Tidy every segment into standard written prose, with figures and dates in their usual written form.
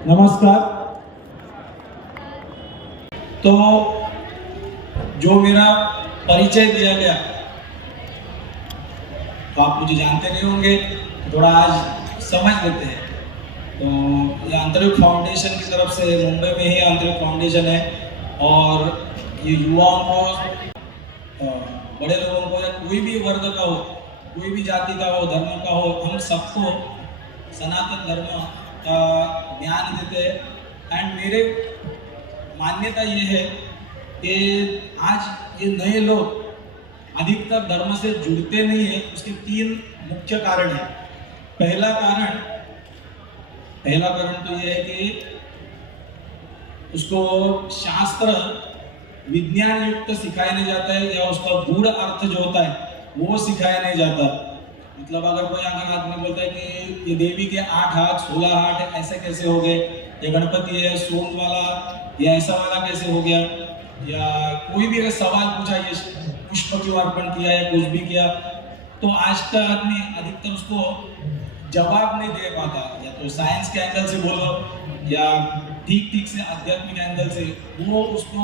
नमस्कार। तो जो मेरा परिचय दिया गया, तो आप मुझे जानते नहीं होंगे, थोड़ा आज समझ लेते हैं। तो ये आंतरिक फाउंडेशन की तरफ से, मुंबई में ही आंतरिक फाउंडेशन है, और ये युवाओं को, बड़े लोगों को, या कोई भी वर्ग का हो, कोई भी जाति का हो, धर्म का हो, हम सबको सनातन धर्म का ज्ञान देते हैं। एंड मेरे मान्यता ये है कि आज ये नए लोग अधिकतर धर्म से जुड़ते नहीं है। उसके 3 मुख्य कारण हैं। पहला कारण तो ये है कि उसको शास्त्र विज्ञान युक्त सिखाया नहीं जाता है, या उसका गूढ़ अर्थ जो होता है वो सिखाया नहीं जाता। मतलब अगर आदमी बोलता है कि ये देवी के 8 हाथ 16 हाथ ऐसे कैसे हो गए, ये गणपति है सोम वाला, या ऐसा वाला कैसे हो गया, या कोई भी अगर सवाल पूछा, ये पुष्प क्यों अर्पण किया या कुछ भी किया, तो आज का आदमी अधिकतर उसको जवाब नहीं दे पाता। या तो साइंस के एंगल से बोलो, या ठीक से आध्यात्मिक एंगल से, वो उसको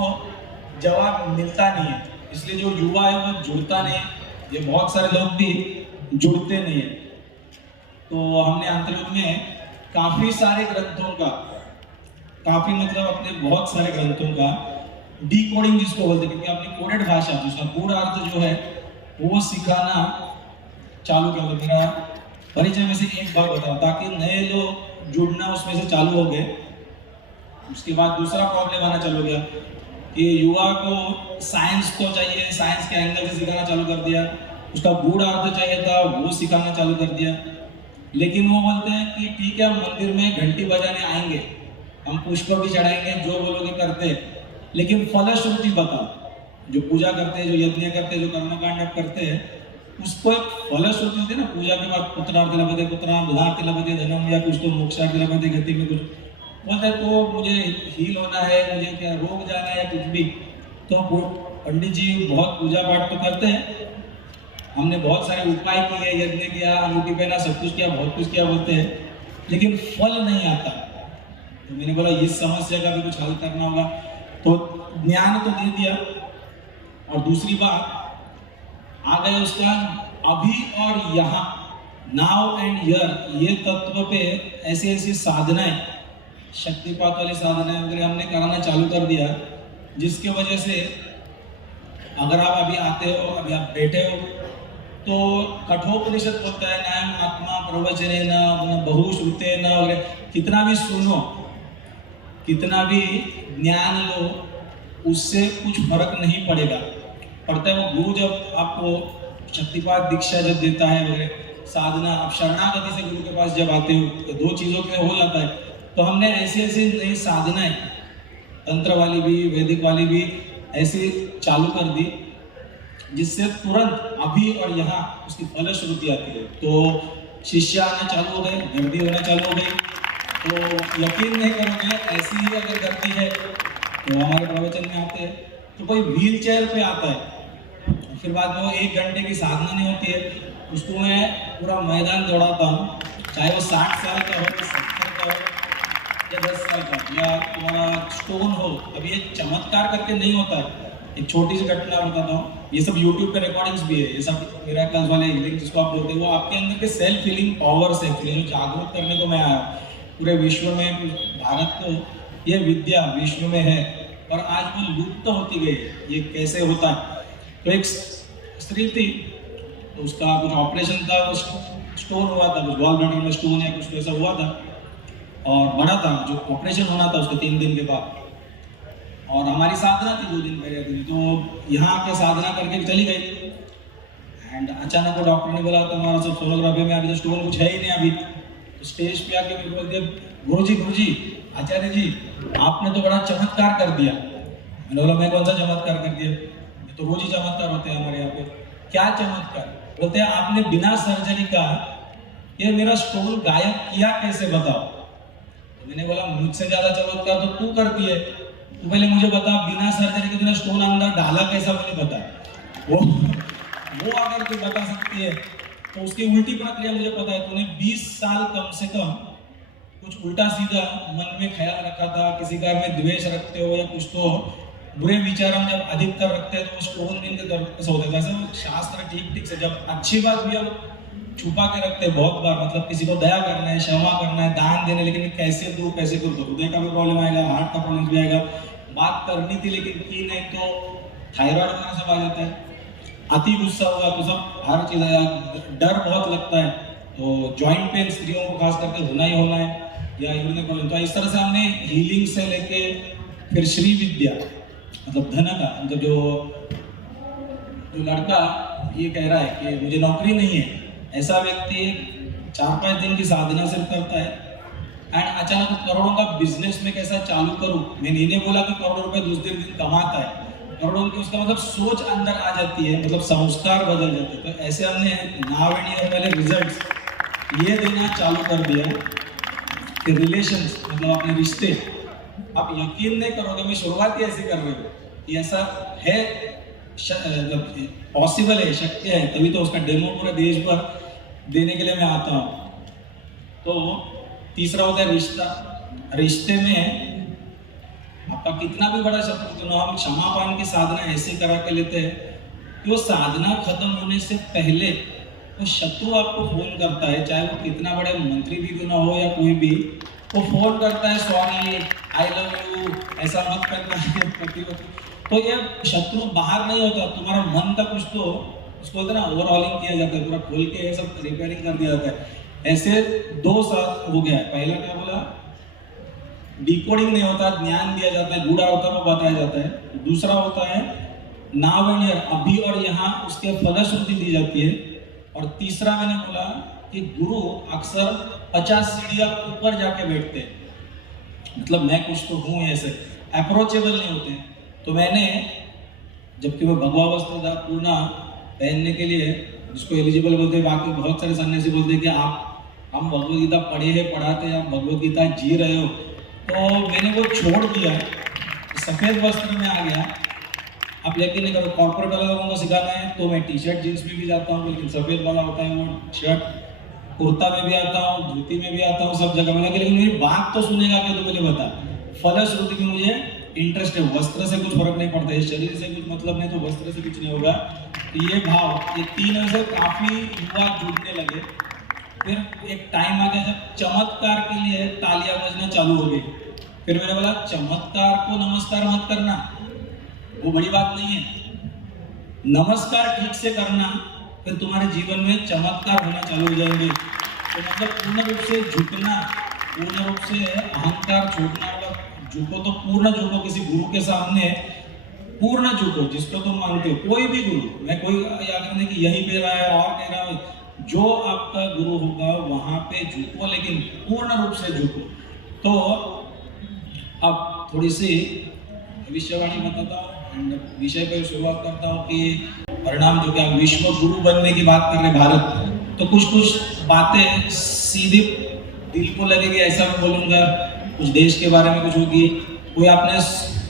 जवाब मिलता नहीं है। इसलिए जो युवा है वो जुड़ता नहीं है। ये बहुत सारे लोग भी जुड़ते नहीं है। तो हमने आंतरिक में काफी सारे ग्रंथों का, अपने बहुत सारे ग्रंथों का डीकोडिंग जिसको बोलते हैं, क्योंकि अपनी कोडेड भाषा जिसका गूढ़ अर्थ जो है वो सिखाना चालू कर दो। मेरा परिचय में से एक बात बताओ, ताकि नए लोग जुड़ना उसमें से चालू हो गए। उसके बाद दूसरा प्रॉब्लम आना चालू हो गया कि युवा को साइंस तो चाहिए, साइंस के एंगल से सिखाना चालू कर दिया। उसका गूढ़ अर्थ चाहिए था, वो सिखाना चालू कर दिया। लेकिन वो बोलते हैं कि ठीक है, हम मंदिर में घंटी बजाने आएंगे, हम पुष्प भी चढ़ाएंगे, जो बोलोगे करते, लेकिन फलश्रुति बताओ। जो पूजा करते हैं, जो यज्ञ करते हैं, जो कर्मकांड करते हैं, उसको एक फलश्रुति होती है ना। पूजा के बाद पुत्रार्थ लभते पुत्रार्थ, धनार्थ लभते धनम, या कुछ तो मोक्षार्थ लभते गति में कुछ बोलते हैं। तो मुझे हील होना है, मुझे क्या रोग जाना है, कुछ भी, तो पंडित जी बहुत पूजा पाठ तो करते हैं, हमने बहुत सारे उपाय किए, यज्ञ किया, अंगूठी पहना, सब कुछ किया, बहुत कुछ किया बोलते हैं, लेकिन फल नहीं आता। तो मैंने बोला इस समस्या का भी कुछ हल करना होगा। तो ज्ञान तो दे दिया, और दूसरी बात आ गया उसका अभी और यहाँ, नाउ एंड हियर, ये तत्व पे ऐसी साधनाएं, शक्तिपात वाली साधनाएं वगैरह हमने कराना चालू कर दिया, जिसके वजह से अगर आप अभी आते हो, अभी आप बैठे हो, तो कठोपनिषद बोलता है नायम आत्मा प्रवचने न बहुश्रुते न वगैरह, कितना भी सुनो, कितना भी ज्ञान लो, उससे कुछ फर्क नहीं पड़ेगा। पड़ता है वो गुरु जब आपको शक्तिपात दीक्षा जब देता है वगैरह, साधना, आप शरणागति से गुरु के पास जब आते हो, तो 2 चीज़ों के हो जाता है। तो हमने ऐसी नई साधनाएं, तंत्र वाली भी, वैदिक वाली भी, ऐसी चालू कर दी, जिससे तुरंत अभी और यहाँ उसकी फलश्रुति आती है। तो शिष्य आना चालू हो गए, गर्दी होना चालू हो गई। तो यकीन नहीं करोगे, ऐसी ही अगर गर्दी है तो हमारे प्रवचन में आते हैं, तो कोई व्हील चेयर पे आता है, फिर बाद में वो 1 घंटे की साधना नहीं होती है, उसको मैं पूरा मैदान दौड़ाता हूँ, चाहे वो 60 साल का हो, 70 का हो, या 10 साल का, या तुम्हारा स्टोन हो। अभी ये चमत्कार करके नहीं होता है। एक छोटी सी घटना बताता हूँ, ये सब YouTube पे रिकॉर्डिंग्स भी है, ये सब मिरेकल्स वाले हीलिंग जिसको आप बोलते हैं, वो आपके अंदर के सेल्फ हीलिंग पावर से जागरूक करने को मैं आया। पूरे विश्व में, भारत को ये विद्या विश्व में है, और आज वो लुप्त होती गई। ये कैसे होता है? तो एक स्त्री थी, तो उसका कुछ ऑपरेशन था, वो स्टोन हुआ था, कुछ गॉल ब्लैडर में स्टोन या कुछ ऐसा हुआ था, और बड़ा था, जो ऑपरेशन होना था उसका 3 दिन के बाद। और हमारी साधना थी 2 दिन पहले थी, तो यहाँ आके साधना करके चली गई। एंड अचानक वो डॉक्टर ने बोला तुम्हारा सब सोनोग्राफी में अभी तो स्टोन कुछ है ही नहीं अभी। तो स्टेज पे आके मेरे को बोलते, गुरुजी, आचार्य जी, आपने तो बड़ा चमत्कार कर दिया। मैंने बोला मैं कौन सा चमत्कार कर दिया? तो रोज ही चमत्कार होते हैं हमारे यहाँ पे। क्या चमत्कार? बोलते हैं आपने बिना सर्जरी का ये मेरा स्टोन गायब किया, कैसे बताओ? तो मैंने बोला मुझसे ज्यादा चमत्कार तो तू करती है, तू पहले मुझे बता, बिना सर्जरी के तूने स्टोन अंदर डाला कैसा, मुझे बता। वो अगर तू बता सकती है तो उसकी उल्टी प्रक्रिया मुझे पता है। तूने 20 साल कम से कम कुछ उल्टा सीधा मन में ख्याल रखा था, किसी का में द्वेष रखते हो या कुछ तो बुरे विचार हम जब अधिकतर रखते हैं तो वो स्टोन दिन के दर से होता है। वैसे शास्त्र ठीक ठीक से जब अच्छी बात भी हम छुपा के रखते हैं बहुत बार, मतलब किसी को दया करना है, क्षमा करना है, दान देना, लेकिन कैसे दूं कैसे करूं, हृदय का भी प्रॉब्लम आएगा, हार्ट का प्रॉब्लम भी आएगा। बात करनी थी लेकिन की नहीं तो थायराइड वगैरह सब आ जाता है, अति गुस्सा होगा तो सब हर चीज आया, डर बहुत लगता है तो जॉइंट पेन स्त्रियों को खास करके होना ही होना है, या यूरिन प्रॉब्लम। तो इस तरह से हमने हीलिंग से लेके फिर श्री विद्या मतलब धन का, मतलब जो लड़का ये कह रहा है कि मुझे नौकरी नहीं है, ऐसा व्यक्ति 4-5 दिन की साधना से करता है एंड अचानक करोड़ों का बिजनेस में कैसा चालू करूं। मैंने ये नहीं बोला कि करोड़ों रुपए दूसरे दिन कमाता है, करोड़ों की उसका मतलब सोच अंदर आ जाती है, मतलब संस्कार बदल जाते हैं। तो ऐसे हमने नाव एंड ईयर वाले रिजल्ट ये देना चालू कर दिया कि रिलेशंस मतलब अपने रिश्ते, आप यकीन नहीं करोगे, मैं शुरुआत ही ऐसी कर रही हूँ, ये ऐसा है पॉसिबल है, शक्य है, तभी तो उसका डेमो पूरे देश भर देने के लिए मैं आता हूँ। तो तीसरा होता है रिश्ता। रिश्ते में आपका कितना भी बड़ा शत्रु क्यों ना, हम क्षमापान की साधना ऐसे करा के लेते हैं कि वो साधना खत्म होने से पहले वो शत्रु आपको फोन करता है, चाहे वो कितना बड़े मंत्री भी क्यों ना हो या कोई भी, वो फोन करता है, सॉरी, आई लव यू, ऐसा मत करना। तो ये शत्रु बाहर नहीं होता, तुम्हारा मन का कुछ तो उसको बोलते ना ओवरऑलिंग किया जाता है, पूरा खोल के सब रिपेयरिंग कर दिया जाता है। ऐसे 2 साल हो गया है। पहला क्या बोला, डिकोडिंग नहीं होता, ज्ञान दिया जाता है, गूढ़ा होता है वो बताया जाता है। दूसरा होता है नाव एंड ईयर, अभी और यहाँ उसके फलश्रुति दी जाती है। और तीसरा मैंने बोला कि गुरु अक्सर 50 सीढ़ियां ऊपर जाके बैठते हैं, मतलब मैं कुछ तो हूँ, ऐसे अप्रोचेबल नहीं होते। तो मैंने, जबकि वो भगवा वस्त्र था पूर्णा पहनने के लिए, जिसको एलिजिबल बोलते हैं, बाकी बहुत सारे सन्यासी बोलते हैं कि हम भगवद गीता पढ़े हैं, पढ़ाते हैं, आप भगवद गीता जी रहे हो, तो मैंने वो छोड़ दिया, सफेद वस्त्र में आ गया। आप यकीन नहीं करो, कॉर्पोरेट वाले लोगों को सिखाना है तो मैं टी शर्ट जींस में भी जाता हूँ, लेकिन सफेद वाला होता है वो शर्ट, कुर्ता में भी आता हूँ, धोती में भी आता हूँ, सब जगह में। लेकिन मेरी बात तो सुनेगा कि, तो मुझे बता, फलश्रुति में मुझे इंटरेस्ट है, वस्त्र से कुछ फर्क नहीं पड़ता है, शरीर से कुछ मतलब नहीं तो वस्त्र से कुछ नहीं होगा। तो ये भाव, ये 3 से काफी युवा जुड़ने लगे। फिर एक टाइम आ गया जब चमत्कार के लिए तालियां बजना चालू हो गई। फिर मैंने बोला चमत्कार को नमस्कार मत करना, वो बड़ी बात नहीं है, नमस्कार ठीक से करना, फिर तुम्हारे जीवन में चमत्कार होना चालू हो जाएंगे। तो मतलब पूर्ण रूप से झुकना, पूर्ण रूप से अहंकार छोड़ना, मतलब झुको तो पूर्ण झुको किसी गुरु के सामने, पूर्ण झुको जिसको तुम मानते हो, कोई भी गुरु, मैं कोई याद करने की यही कह रहा है और कह रहा हूँ, जो आपका गुरु होगा वहां पे झुको, लेकिन पूर्ण रूप से झुको। तो अब थोड़ी सी भविष्यवाणी बताता हूँ, विषय पर शुरुआत करता हूँ कि परिणाम जो क्या विश्व गुरु बनने की बात कर रहे भारत, तो कुछ बातें सीधे दिल को लगेगी ऐसा बोलूंगा, कुछ देश के बारे में कुछ होगी, कोई आपने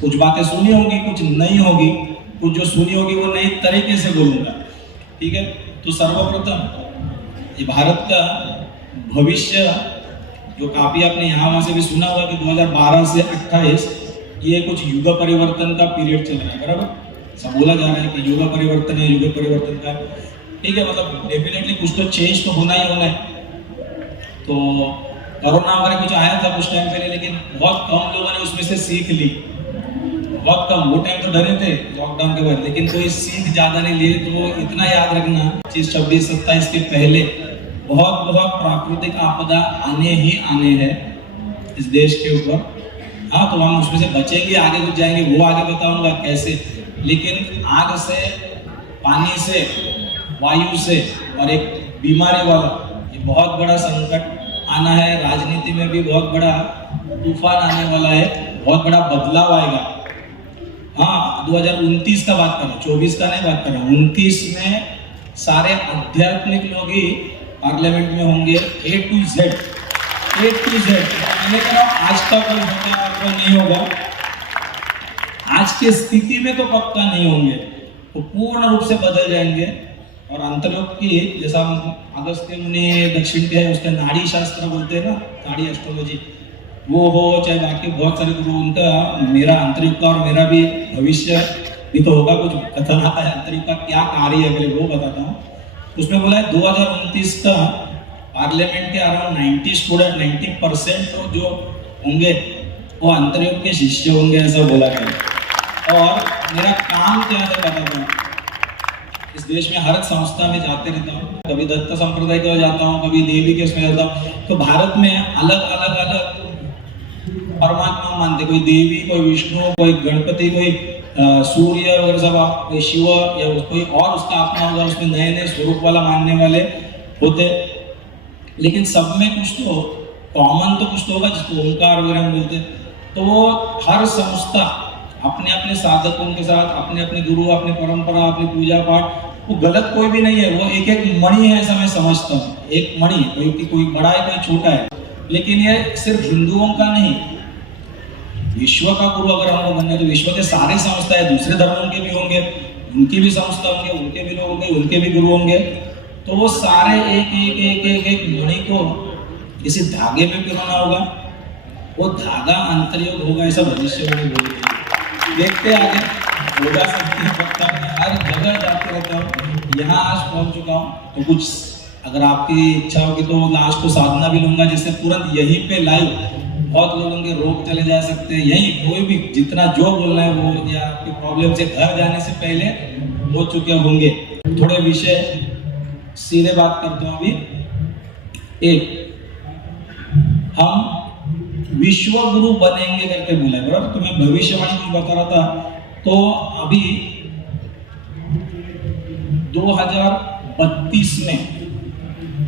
कुछ बातें सुनी होगी, कुछ नहीं होगी, कुछ जो सुनी होगी वो नई तरीके से बोलूंगा, ठीक है। तो सर्वप्रथम ये भारत का भविष्य जो काफी आपने यहाँ वहां से भी सुना होगा कि 2012 से 28 ये कुछ युग परिवर्तन का पीरियड चल रहा है, बराबर, सब बोला जा रहा है कि युग परिवर्तन है, युग परिवर्तन का, ठीक है, मतलब डेफिनेटली कुछ तो चेंज तो होना ही होना है। तो कोरोना वगैरह कुछ आया था कुछ टाइम पहले, लेकिन बहुत कम लोगों ने उसमें से सीख ली, बहुत कम, वो टाइम तो डरे थे लॉकडाउन के बाद, लेकिन कोई सीख ज्यादा नहीं लिए। तो इतना याद रखना 25, 26, 27 के पहले बहुत प्राकृतिक आपदा आने ही आने हैं इस देश के ऊपर। हाँ, तो हम उसमें से बचेंगे, आगे कुछ जाएंगे, वो आगे बताऊंगा कैसे, लेकिन आग से, पानी से, वायु से और एक बीमारी वाला ये बहुत बड़ा संकट आना है। राजनीति में भी बहुत बड़ा तूफान आने वाला है, बहुत बड़ा बदलाव आएगा। हाँ, 2029 का बात कर रहा हूँ, 24 का नहीं बात कर रहा हूँ। 29 में सारे आध्यात्मिक लोग ही पार्लियामेंट में होंगे, A to Z। मैंने कहा आज का कोई होगा आपका नहीं होगा, आज की स्थिति में तो पक्का नहीं होंगे, वो पूर्ण रूप से बदल जाएंगे। और अंतर्योग की जैसा हम अगस्त्य मुनि दक्षिण के है उसके नाड़ी शास्त्र बोलते हैं ना, नाड़ी एस्ट्रोलॉजी, वो हो चाहे बाकी बहुत सारे गुरु, उनका मेरा अंतरिक्ष का और मेरा भी भविष्य भी तो होगा, कुछ कथन आता है अंतरिक्ष का क्या कार्य है अगले, वो बताता हूँ। उसमें बोला है 2029 का पार्लियामेंट के अराउंड 90 स्टूडेंट 90% तो जो होंगे वो अंतरिक्ष के शिष्य होंगे, ऐसा बोला गया। और मेरा काम क्या है बताता हूँ। इस देश में हर संस्था में जाते रहता हूँ, कभी दत्त संप्रदाय के जाता हूँ, कभी देवी के उसमें जाता हूँ। तो भारत में अलग अलग अलग परमात्मा मानते, कोई देवी, कोई विष्णु, कोई गणपति, कोई सूर्य वगैरह सब, कोई शिव या कोई और उसका आत्मा होगा, उसमें नए नए स्वरूप वाला मानने वाले होते। लेकिन सब में कुछ तो कॉमन तो कुछ तो होगा जिसको ओंकार वगैरह हम बोलते। तो वो हर संस्था अपने अपने साधकों के साथ, अपने अपने गुरु, अपनी परंपरा, अपनी पूजा पाठ, वो गलत कोई भी नहीं है, वो एक एक मणि है, ऐसा मैं समझता हूँ। एक मणि है, कोई बड़ा है कोई छोटा है, लेकिन ये सिर्फ हिंदुओं का नहीं, विश्व का गुरु अगर हमको बनना है तो विश्व के सारे संस्था है, दूसरे धर्मों के भी होंगे, उनकी भी संस्था होंगे, उनके भी लोग होंगे, उनके भी गुरु होंगे। तो वो सारे एक एक एक एक एक मणि को किसी धागे में पिरोना होगा, वो धागा अंतर्योग होगा, ऐसा भविष्यवाणी बोली गई। देखते आगे होगा सकती पक्का, हर जगह जाते रहता हूँ। यहाँ आज पहुँच चुका हूँ, तो कुछ अगर आपकी इच्छा होगी तो लास्ट को साधना भी लूंगा, जिससे तुरंत यहीं पे लाइव बहुत लोगों के रोग चले जा सकते हैं। यही कोई भी जितना जो बोलना है वो, या आपकी प्रॉब्लम से घर जाने से पहले हो चुके होंगे। थोड़े विषय सीधे बात करते हूँ। अभी एक, हम विश्व गुरु बनेंगे करके बोला है, बराबर। तो मैं भविष्यवाणी कुछ बता रहा था। तो अभी 2032 में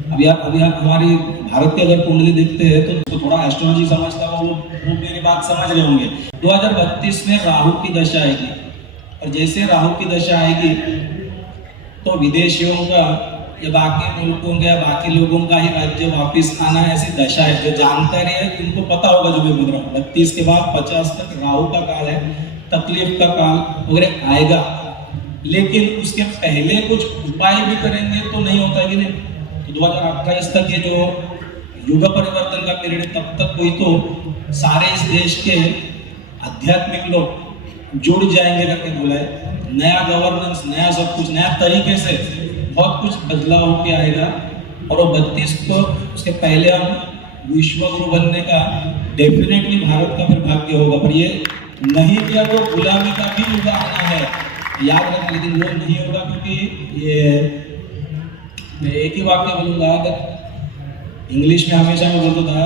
अभी आप हमारी भारत के अगर कुंडली देखते हैं तो थोड़ा एस्ट्रोलॉजी समझता हो वो मेरी बात समझ रहे होंगे। 2032 में राहु की दशा आएगी, और जैसे राहु की दशा आएगी तो विदेशियों का या बाकी मुल्कों का या बाकी लोगों का ही राज्य वापस आना, ऐसी दशा है। जो जानता रहे उनको पता होगा जो भी बोल रहा हूँ। 32 के बाद 50 तक राहु का काल है, तकलीफ का काल वगैरह आएगा। लेकिन उसके पहले कुछ उपाय भी करेंगे तो नहीं होता है कि नहीं। तो 2028 तक ये जो युग परिवर्तन का पीरियड है, तब तक कोई तो सारे इस देश के आध्यात्मिक लोग जुड़ जाएंगे करके बोला है। नया गवर्नेंस, नया सब कुछ, नया तरीके से बहुत कुछ बदलाव होके आएगा। और वो 32 को उसके पहले हम विश्व गुरु बनने का डेफिनेटली भारत का फिर भाग्य होगा। पर ये नहीं किया तो गुलामी का भी युग आना है, याद रखना। लेकिन वो नहीं होगा, क्योंकि ये मैं एक ही वाक्य बोलूंगा, इंग्लिश में हमेशा मैं बोलता था,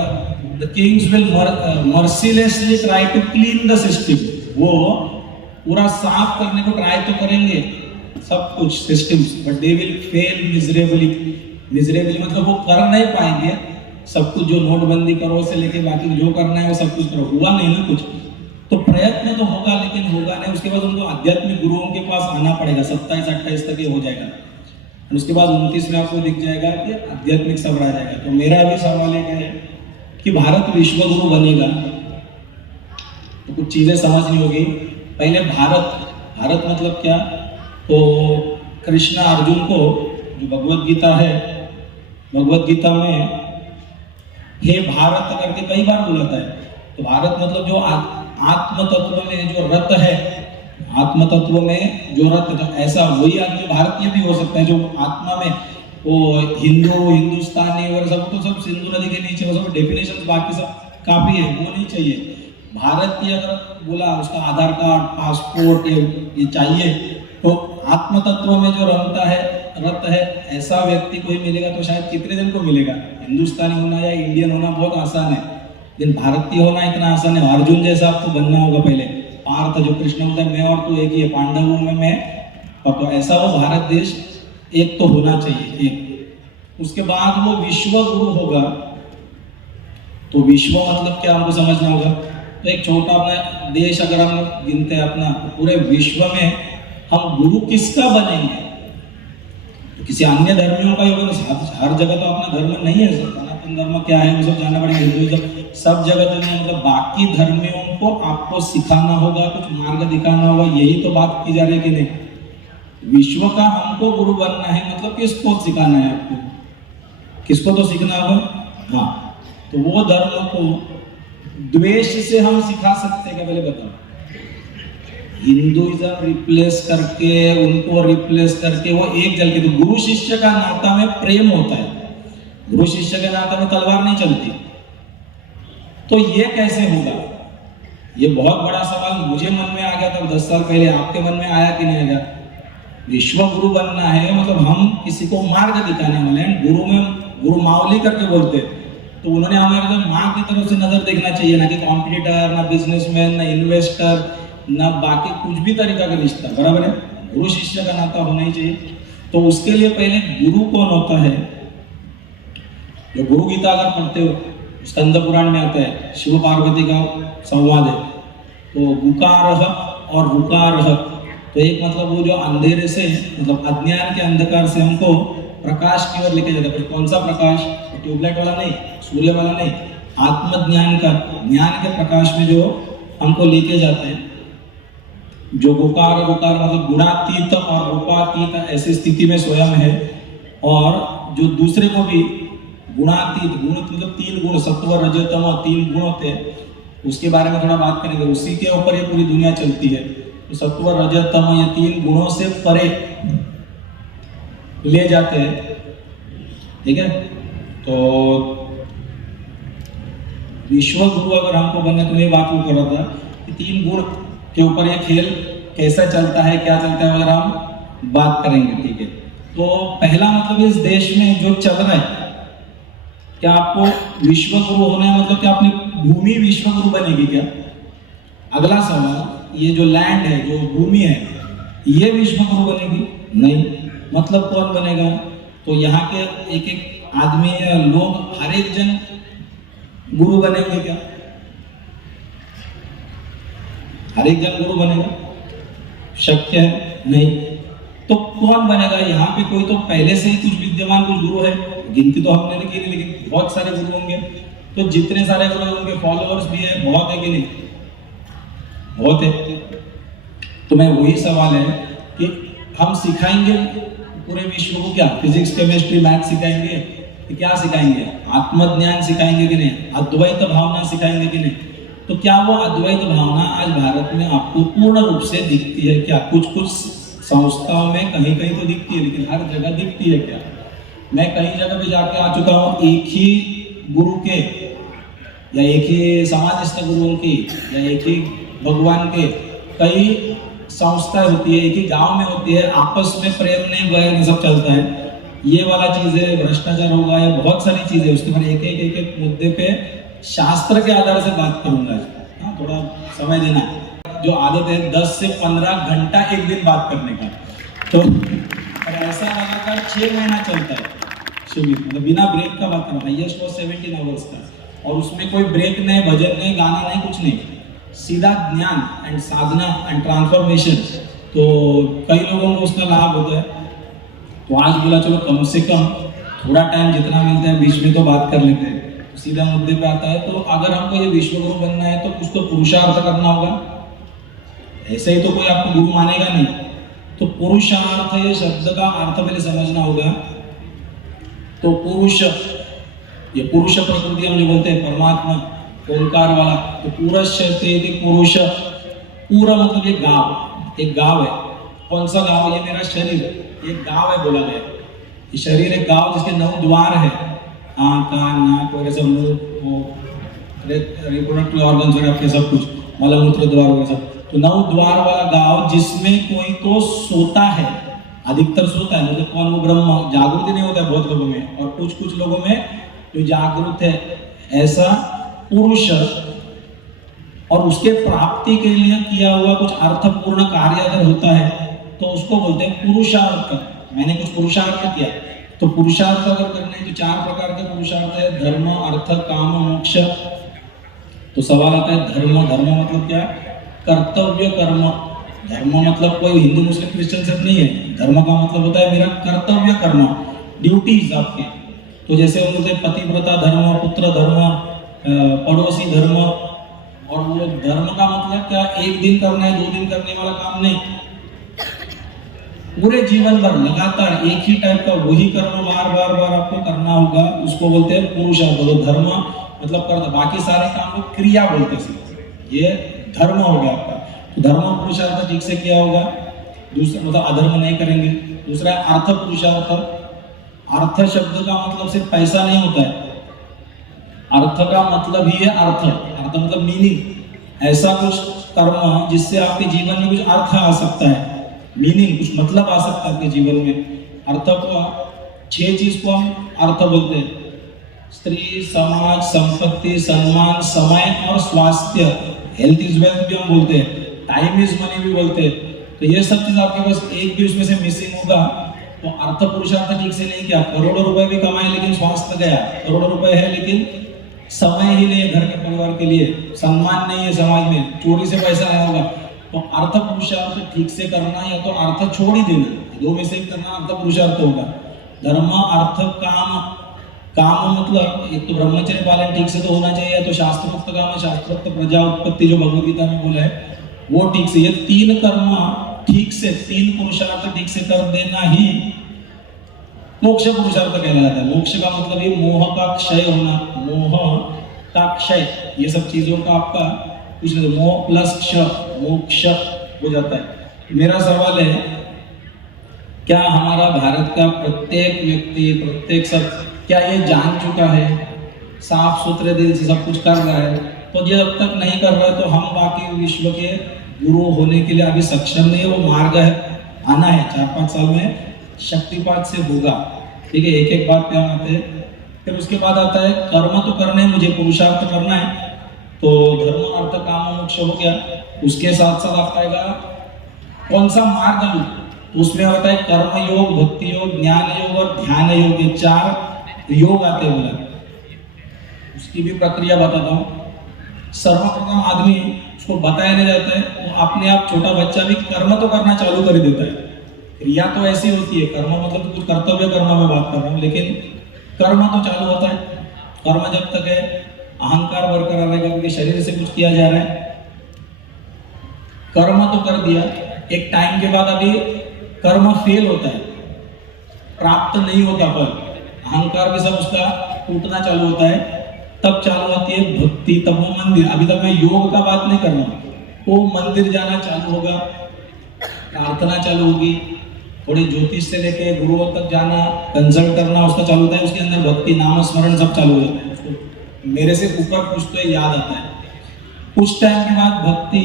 the kings will mercilessly try to clean the system. वो पूरा साफ करने को ट्राई तो करेंगे सब कुछ systems, but they will fail miserably. Miserably मतलब वो कर नहीं पाएंगे सब कुछ। जो नोटबंदी करो से लेके बाकी जो करना है वो सब कुछ करो, हुआ नहीं ना कुछ। तो प्रयत्न तो होगा, लेकिन होगा नहीं। उसके बाद उनको आध्यात्मिक गुरुओं के पास आना पड़ेगा। 27-28 तक ये हो जाएगा, उसके बाद 29 में आपको दिख जाएगा कि आध्यात्मिक सब रह जाएगा। तो मेरा भी सवाल एक है कि भारत विश्व गुरु बनेगा तो कुछ चीजें समझनी होगी। पहले भारत मतलब क्या? तो कृष्ण अर्जुन को जो भगवत गीता है, भगवत गीता में हे भारत करके कई बार बुलाता है। तो भारत मतलब जो आत्म तत्व में जो रत है, आत्म तत्व में जो रत, तो ऐसा वही आदमी भारतीय भी हो सकता है जो आत्मा में वो हिंदुस्तानी और सब, तो सब सिंधु नदी के नीचे वो सब डेफिनेशन बाकी सब काफी है, वो नहीं चाहिए। भारतीय अगर बोला उसका आधार कार्ड, पासपोर्ट ये चाहिए। तो आत्म तत्व में जो रमता है, रत है, ऐसा व्यक्ति कोई मिलेगा तो शायद कितने जन को मिलेगा। हिंदुस्तानी होना या इंडियन होना बहुत आसान है, लेकिन भारतीय होना इतना आसान है। अर्जुन जैसा आपको बनना होगा पहले। पार्थ जो कृष्ण होता है, मैं और तू एक ही है, पांडवों में मैं, तो ऐसा वो भारत देश एक तो होना चाहिए एक। उसके बाद वो विश्व गुरु होगा। तो विश्व मतलब क्या हमको समझना होगा। तो एक छोटा अपना देश अगर हम गिनते हैं अपना, पूरे विश्व में हम गुरु किसका बनेंगे? तो किसी अन्य धर्मियों का ही होगा। हर जगह तो अपना धर्म नहीं है, सनातन धर्म क्या है वो सब जानना पड़ेगा। हिंदुइज्म सब जगह तो नहीं, मतलब बाकी धर्मियों को आपको सिखाना होगा, कुछ मार्ग दिखाना होगा। यही तो बात की जा रही है कि नहीं? विश्व का हमको गुरु बनना है, मतलब किसको सिखाना है आपको? किसको तो सीखना होगा। हाँ, तो वो धर्म को द्वेष से हम सिखा सकते हैं क्या, पहले बताओ? हिंदुइज्म रिप्लेस करके, उनको रिप्लेस करके वो एक जल के, तो गुरु शिष्य का नाता में प्रेम होता है, गुरु शिष्य के नाते में तलवार नहीं चलती। तो ये कैसे होगा? ये बहुत बड़ा सवाल मुझे मन में आ गया था 10 साल पहले, आपके मन में आया कि नहीं आया? विश्व गुरु बनना है मतलब हम किसी को मार्ग दिखाने वाले हैं। गुरु में गुरु मावली करके बोलते हैं, तो उन्होंने हमें मतलब माँ की तरफ से नजर देखना चाहिए, ना कि कॉम्पिटिटर, ना बिजनेसमैन, ना इन्वेस्टर, ना बाकी कुछ भी तरीका का रिश्ता, बराबर है? गुरु शिष्य का नाता होना ही चाहिए। तो उसके लिए पहले गुरु कौन होता है? जो गुरु गीता अगर पढ़ते हो, स्कंद पुराण में आता है, शिव पार्वती का संवाद है। तो गुकार और रुकार, तो एक मतलब वो जो अंधेरे से, मतलब अज्ञान के अंधकार से हमको प्रकाश की ओर लेके जाता है। कौन सा प्रकाश? ट्यूबलाइट वाला नहीं, सूर्य वाला नहीं, आत्मज्ञान का, ज्ञान के प्रकाश में जो हमको लेके जाते हैं। जो गुकार मतलब गुणातीत और रूपातीत ऐसी स्थिति में स्वयं है, और जो दूसरे को भी गुणातीत, गुण मतलब 3 गुण, सत्व रज तम 3 गुण होते हैं, उसके बारे में थोड़ा बात करेंगे। उसी के ऊपर ये पूरी दुनिया चलती है। तो सत्व रज तम ये 3 गुणों से परे ले जाते हैं, ठीक है? तो विश्व गुरु अगर हमको बनना, तो ये बात वो कर रहा था कि 3 गुण के ऊपर ये खेल कैसा चलता है, क्या चलता है, अगर हम बात करेंगे, ठीक है? तो पहला मतलब इस देश में जो चल रहा है, क्या आपको विश्व गुरु होना है मतलब क्या अपनी भूमि विश्व गुरु बनेगी क्या? अगला सवाल, ये जो लैंड है, जो भूमि है, ये विश्व गुरु बनेगी? नहीं। मतलब कौन बनेगा? तो यहाँ के एक एक आदमी या लोग, हर एक जन गुरु बनेंगे क्या? हर एक जन गुरु बनेगा? शक्य है? नहीं। तो कौन बनेगा? यहाँ पे कोई तो पहले से ही कुछ विद्यमान कुछ गुरु है, गिनती तो हमने नहीं की, लेकिन बहुत सारे गुरु होंगे। तो जितने सारे गुरु होंगे, फॉलोअर्स भी है, बहुत है कि नहीं? बहुत है। तो मैं वही सवाल है कि हम सिखाएंगे पूरे विश्व को क्या? फिजिक्स, केमिस्ट्री, मैथ सिखाएंगे कि क्या सिखाएंगे? आत्मज्ञान सिखाएंगे कि नहीं? अद्वैत भावना सिखाएंगे कि नहीं? तो क्या वो अद्वैत भावना आज भारत में आपको पूर्ण रूप से दिखती है क्या? कुछ कुछ संस्थाओं में कहीं कहीं तो दिखती है, लेकिन हर जगह दिखती है क्या? मैं कई जगह भी जाके आ चुका हूँ, एक ही गुरु के या एक ही समाधिस्थ गुरुओं की या एक ही भगवान के कई संस्थाएं होती है, एक ही गांव में होती है, आपस में प्रेम नहीं, वैर सब चलता है। ये वाला चीज है, भ्रष्टाचार होगा, या बहुत सारी चीजें, उसके बाद एक एक मुद्दे पे शास्त्र के आधार से बात करूंगा। हाँ, थोड़ा समय देना। जो आदत है 10 से 15 घंटा एक दिन बात करने का, तो ऐसा लगातार 6 महीना चलता है शिविर, मतलब बिना ब्रेक का बात करना। हाईएस्ट वो 17 आवर्स का, और उसमें कोई ब्रेक नहीं, भजन नहीं, गाना नहीं, कुछ नहीं, सीधा ज्ञान एंड साधना एंड ट्रांसफॉर्मेशन। तो कई लोगों को उसका लाभ होता है। तो आज बोला चलो कम से कम थोड़ा टाइम जितना मिलता है बीच में तो बात कर लेते हैं, तो सीधा मुद्दे पे आता है। तो अगर हमको ये विश्व गुरु बनना है तो कुछ तो पुरुषार्थ करना होगा, ऐसे ही तो कोई आपको गुरु मानेगा नहीं। तो पुरुषार्थ, ये शब्द का अर्थ पहले समझना होगा। तो पुरुष, ये पुरुष प्रकृति हम जो बोलते हैं, परमात्मा ओंकार वाला, तो पुरुष पुरुष, पूरा मतलब ये गांव, एक गांव है। कौन सा गांव? ये मेरा शरीर एक गांव है बोला गया। ये शरीर एक गांव जिसके 9 द्वार है, आँख, कान, नाक वगैरह सब, मुंह, रिप्रोडक्टिव ऑर्गन्स वगैरह आपके सब कुछ, मलमूत्र द्वार वगैरह सब। तो 9 द्वार वाला गांव जिसमें कोई तो सोता है, अधिकतर सोता है, मतलब कौन? वो ब्रह्म। जागृति नहीं होता है बहुत लोगों में, और कुछ कुछ लोगों में जो जागृत है, ऐसा पुरुष। और उसके प्राप्ति के लिए किया हुआ कुछ अर्थपूर्ण कार्य अगर होता है तो उसको बोलते हैं पुरुषार्थ। मैंने कुछ पुरुषार्थ किया। तो पुरुषार्थ अगर करना है तो 4 प्रकार के पुरुषार्थ है, धर्म, अर्थ, काम, मोक्ष। तो सवाल आता है धर्म। धर्म मतलब क्या? कर्तव्य कर्म। धर्म मतलब कोई हिंदू मुस्लिम क्रिश्चियन सब नहीं है। धर्म का मतलब होता है मेरा कर्तव्य कर्म, ड्यूटीज आपके। तो जैसे हम बोलते हैं पतिव्रता धर्म, पुत्र धर्म, पड़ोसी धर्म। और वो धर्म का मतलब क्या? एक दिन करना है, 2 दिन करने वाला काम नहीं। पूरे जीवन भर लगातार एक ही टाइप का वही कर्म बार बार बार आपको करना होगा, उसको बोलते हैं पुरुषार्थ। तो धर्म मतलब करना, बाकी सारे काम को क्रिया बोलते हैं, ये धर्म हो गया आपका। तो धर्म पुरुषार्थ ठीक से किया होगा, दूसरा मतलब अधर्म नहीं करेंगे। दूसरा अर्थ पुरुषार्थ। अर्थ शब्द का मतलब सिर्फ पैसा नहीं होता है, अर्थ का मतलब ही है अर्थ। अर्थ मतलब मीनिंग, ऐसा कुछ कर्म जिससे आपके जीवन में कुछ अर्थ आ सकता है, मीनिंग कुछ मतलब आ सकता है आपके जीवन में। अर्थ को 6 चीज को हम अर्थ बोलते हैं, स्त्री, समाज, संपत्ति, सम्मान, समय और स्वास्थ्य। हेल्थ इज वेल्थ भी हम बोलते हैं, टाइम इज मनी भी बोलते हैं। तो ये सब चीज आपके पास एक भी उसमें से मिसिंग होगा तो अर्थ पुरुषार्थ ठीक से नहीं किया। करोड़ों रुपए भी कमाए लेकिन स्वास्थ्य गया, करोड़ों रुपए है लेकिन समय ही नहीं है घर के परिवार के लिए, सम्मान नहीं है समाज में, चोरी से पैसा आया होगा। तो अर्थ पुरुषार्थ ठीक से करना या तो अर्थ छोड़ ही देना, दो में से एक करना अर्थ पुरुषार्थ होगा। धर्म, अर्थ, काम। काम मतलब एक तो ब्रह्मचर्य पालन ठीक से तो होना चाहिए, तो शास्त्रोक्त काम, शास्त्रोक्त प्रजा उत्पत्ति जो भगवद गीता में बोला है वो ठीक से। ये 3 कर्म ठीक से, 3 पुरुषार्थ ठीक से कर देना ही मोक्ष पुरुषार्थ कहलाता है। मोक्ष का मतलब ये मोह का क्षय होना, मोह का क्षय, ये सब चीजों का आपका कुछ नहीं, मोह प्लस क्ष मोक्ष हो जाता है। मेरा सवाल है, क्या हमारा भारत का प्रत्येक व्यक्ति, प्रत्येक सब क्या ये जान चुका है, साफ सुथरे दिल से सब कुछ कर रहा है? तो ये जब तक नहीं कर रहा है तो हम बाकी विश्व के गुरु होने के लिए अभी सक्षम नहीं है। वो मार्ग है, आना है 4-5 साल में शक्तिपात से होगा, ठीक है। एक एक बात पे हम आते हैं। फिर उसके बाद आता है कर्म तो करने, मुझे पुरुषार्थ करना है, तो धर्म, अर्थ, काम, मोक्ष हो गया। उसके साथ साथ आपका आएगा कौन सा मार्ग लूं, उसमें होता है कर्म योग, भक्ति योग, ज्ञान योग और ध्यान योग। ये 4 योग आते हैं बोला। उसकी भी प्रक्रिया बताता हूँ। सर्वप्रथम आदमी उसको बताया नहीं जाता है, वो अपने आप छोटा बच्चा भी कर्म तो करना चालू कर देता है। क्रिया तो ऐसी होती है, कर्म मतलब कुछ कर्तव्य कर्म में बात कर रहा हूँ, लेकिन कर्म तो चालू होता है। कर्म जब तक है अहंकार बरकरार रहेगा, क्योंकि शरीर से कुछ किया जा रहा है। कर्म तो कर दिया, एक टाइम के बाद अभी कर्म फेल होता है, प्राप्त नहीं होता, पर अहंकार भी सब उसका टूटना चालू होता है। तब चालू होती है भक्ति, तब वो मंदिर। अभी तक मैं योग का बात नहीं कर रहा हूँ, वो मंदिर जाना चालू होगा, प्रार्थना चालू होगी, थोड़े ज्योतिष से लेके गुरुओं तक जाना, कंसल्ट करना उसका चालू होता है। उसके अंदर भक्ति, नाम स्मरण सब चालू हो जाता है। उसको मेरे से ऊपर कुछ तो याद आता है। कुछ टाइम के बाद भक्ति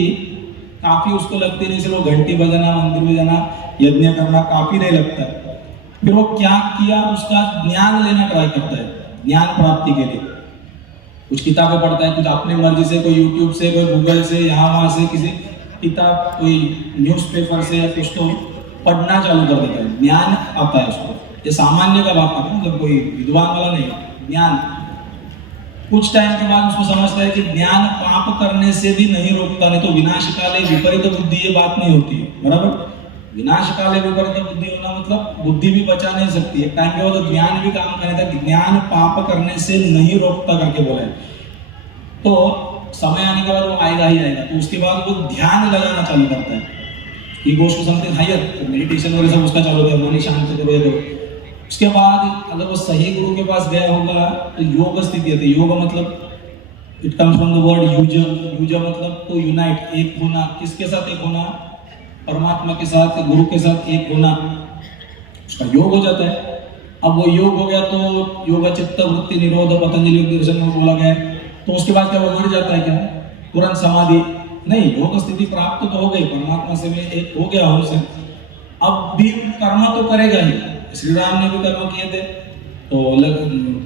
काफी उसको लगती नहीं, सिर्फ वो घंटी बजाना, मंदिर में जाना, यज्ञ करना काफी नहीं लगता है। फिर वो क्या किया, उसका ज्ञान लेना ट्राई करता है, ज्ञान प्राप्ति के लिए कुछ किताबें पढ़ता है, कुछ अपनी मर्जी से, कोई यूट्यूब से, कोई गूगल से, यहाँ वहाँ से किसी किताब, कोई न्यूज़पेपर से या कुछ तो पढ़ना चालू कर देता है, ज्ञान आता है उसको। ये सामान्य का बात करता है, मतलब कोई विद्वान वाला नहीं, ज्ञान। कुछ टाइम के बाद उसको समझता है कि ज्ञान पाप करने से भी नहीं रोकता, नहीं तो विनाशकाले विपरीत बुद्धि, ये बात नहीं होती है, बराबर। विनाशकाले विपरीत बुद्धि होना मतलब बुद्धि भी बचा नहीं सकती है। टाइम के बाद तो ज्ञान भी काम करने था, ज्ञान पाप करने से नहीं रोकता करके बोला है। तो समय आने के बाद वो आएगा ही आएगा। तो उसके बाद वो ध्यान लगाना चालू करता है, ईगो को समथिंग हायर, तो मेडिटेशन वगैरह सब उसका चालू हो गया, मन शांत करो ये करो। उसके बाद अगर वो सही गुरु के पास गया होगा तो योग स्थिति आती है। योग मतलब it comes from the word use. Use मतलब तो यूनाइट, एक होना। किसके साथ एक होना? परमात्मा के साथ, गुरु के साथ एक होना, उसका योग हो जाता है। अब वो योग हो गया तो योग चित्त वृत्ति निरोध पतंजलि योग दर्शन में बोला गया। तो उसके बाद क्या वो मर जाता है क्या? तुरंत समाधि नहीं, योग स्थिति प्राप्त तो हो गई, परमात्मा से में एक हो गया हमसे। अब भी कर्म तो करेगा ही। श्री राम ने भी कर्म किए थे, तो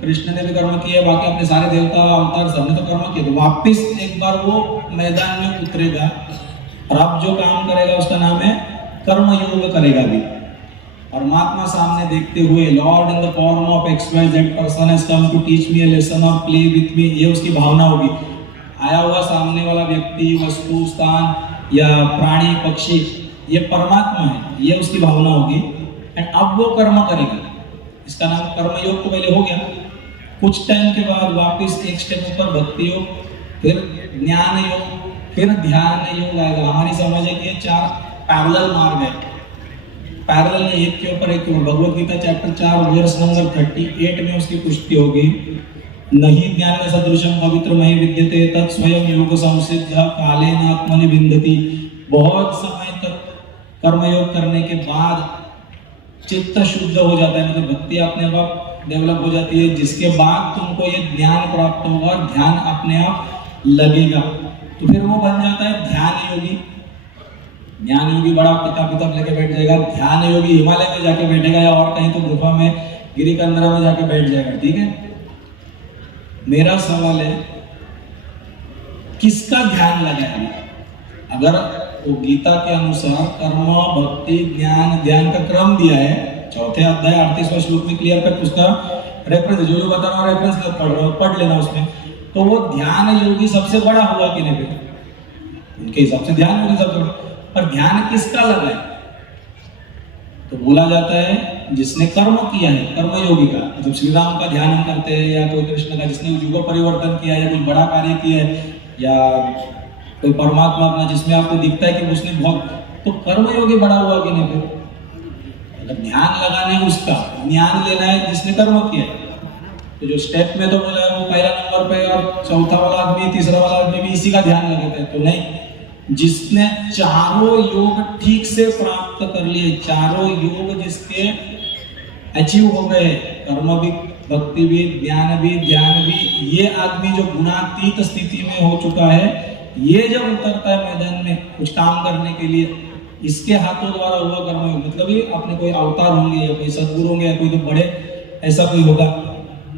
कृष्ण ने भी कर्म किए, बाकी अपने सारे देवता अवतार सबने तो कर्म किए। तो वापिस एक बार वो मैदान में उतरेगा और अब जो काम करेगा उसका नाम है कर्म योग करेगा भी। परमात्मा सामने देखते हुए, lord in the form of XYZ person has come to teach me a lesson और प्ले विथ मी, ये उसकी भावना होगी। आया हुआ सामने वाला व्यक्ति, वस्तु, स्थान या प्राणी, पक्षी, ये परमात्मा है, ये उसकी भावना होगी। एंड अब वो कर्म करेगा, इसका नाम कर्म योग तो पहले हो गया। कुछ टाइम के बाद वापस एक स्टेप ऊपर भक्ति योग, फिर ज्ञान योग, फिर ध्यान योग आएगा। हमारी समझ है कि ये 4 पैरेलल मार्ग है। पैरेलल नहीं, एक के ऊपर एक के ऊपर। Bhagavad Gita chapter 4 verse number 38 में उसकी पुष्टि होगी, नहीं ज्ञान सदृशम पवित्र महि विद्यते तत् स्वयं योग संसिद्ध कालेन आत्मनि विन्दति। बहुत समय तक कर्मयोग करने के बाद चित्त शुद्ध हो जाता है, मतलब भक्ति अपने आप डेवलप हो जाती है, जिसके बाद तुमको ये ज्ञान प्राप्त होगा और ध्यान अपने आप लगेगा, तो फिर वो बन जाता है ध्यान योगी। ज्ञान योगी बड़ा किताब लेके बैठ जाएगा, ध्यान योगी हिमालय में जाके बैठेगा या और कहीं तो गुफा में गिरिकंदरा में जाके बैठ जाएगा। ठीक है, मेरा सवाल है किसका ध्यान लगाएगा? अगर वो गीता के अनुसार कर्म भक्ति ज्ञान ध्यान का क्रम दिया है, चौथे अध्याय 38वां श्लोक में क्लियर कट उसका रेफरेंस, जो बता रहा हूँ रेफरेंस पढ़ रहा हूँ, पढ़ लेना उसमें। तो वो ध्यान योगी सबसे बड़ा हुआ कि नहीं? फिर उनके हिसाब से ध्यान योगी सबसे बड़ा, पर ध्यान किसका लगा है? तो बोला जाता है जिसने कर्म किया है, कर्म योगी का। जब श्री राम का ध्यान हम करते हैं या कोई कृष्ण का, जिसने युग परिवर्तन किया है या कुछ बड़ा कार्य किया है, या कोई परमात्मा अपना जिसमें आपको दिखता है कि उसने बहुत, तो कर्म योगी बड़ा हुआ कि नहीं? फिर मतलब ध्यान लगाना है उसका, ज्ञान लेना है जिसने कर्म किया है। तो जो स्टेप में तो बोला है वो पहला नंबर पे और चौथा वाला आदमी तीसरा वाला आदमी भी इसी का ध्यान लगाते हैं, तो नहीं, जिसने चारों योग ठीक से प्राप्त कर लिए, चारों योग जिसके अचीव हो गए, कर्म भी भक्ति भी ज्ञान भी ध्यान भी, ये आदमी जो गुणातीत स्थिति में हो चुका है, ये जब उतरता है मैदान में कुछ काम करने के लिए, इसके हाथों द्वारा हुआ कर्म, मतलब ये अपने कोई अवतार होंगे या कोई सदगुरु होंगे या कोई तो बड़े ऐसा कोई होगा,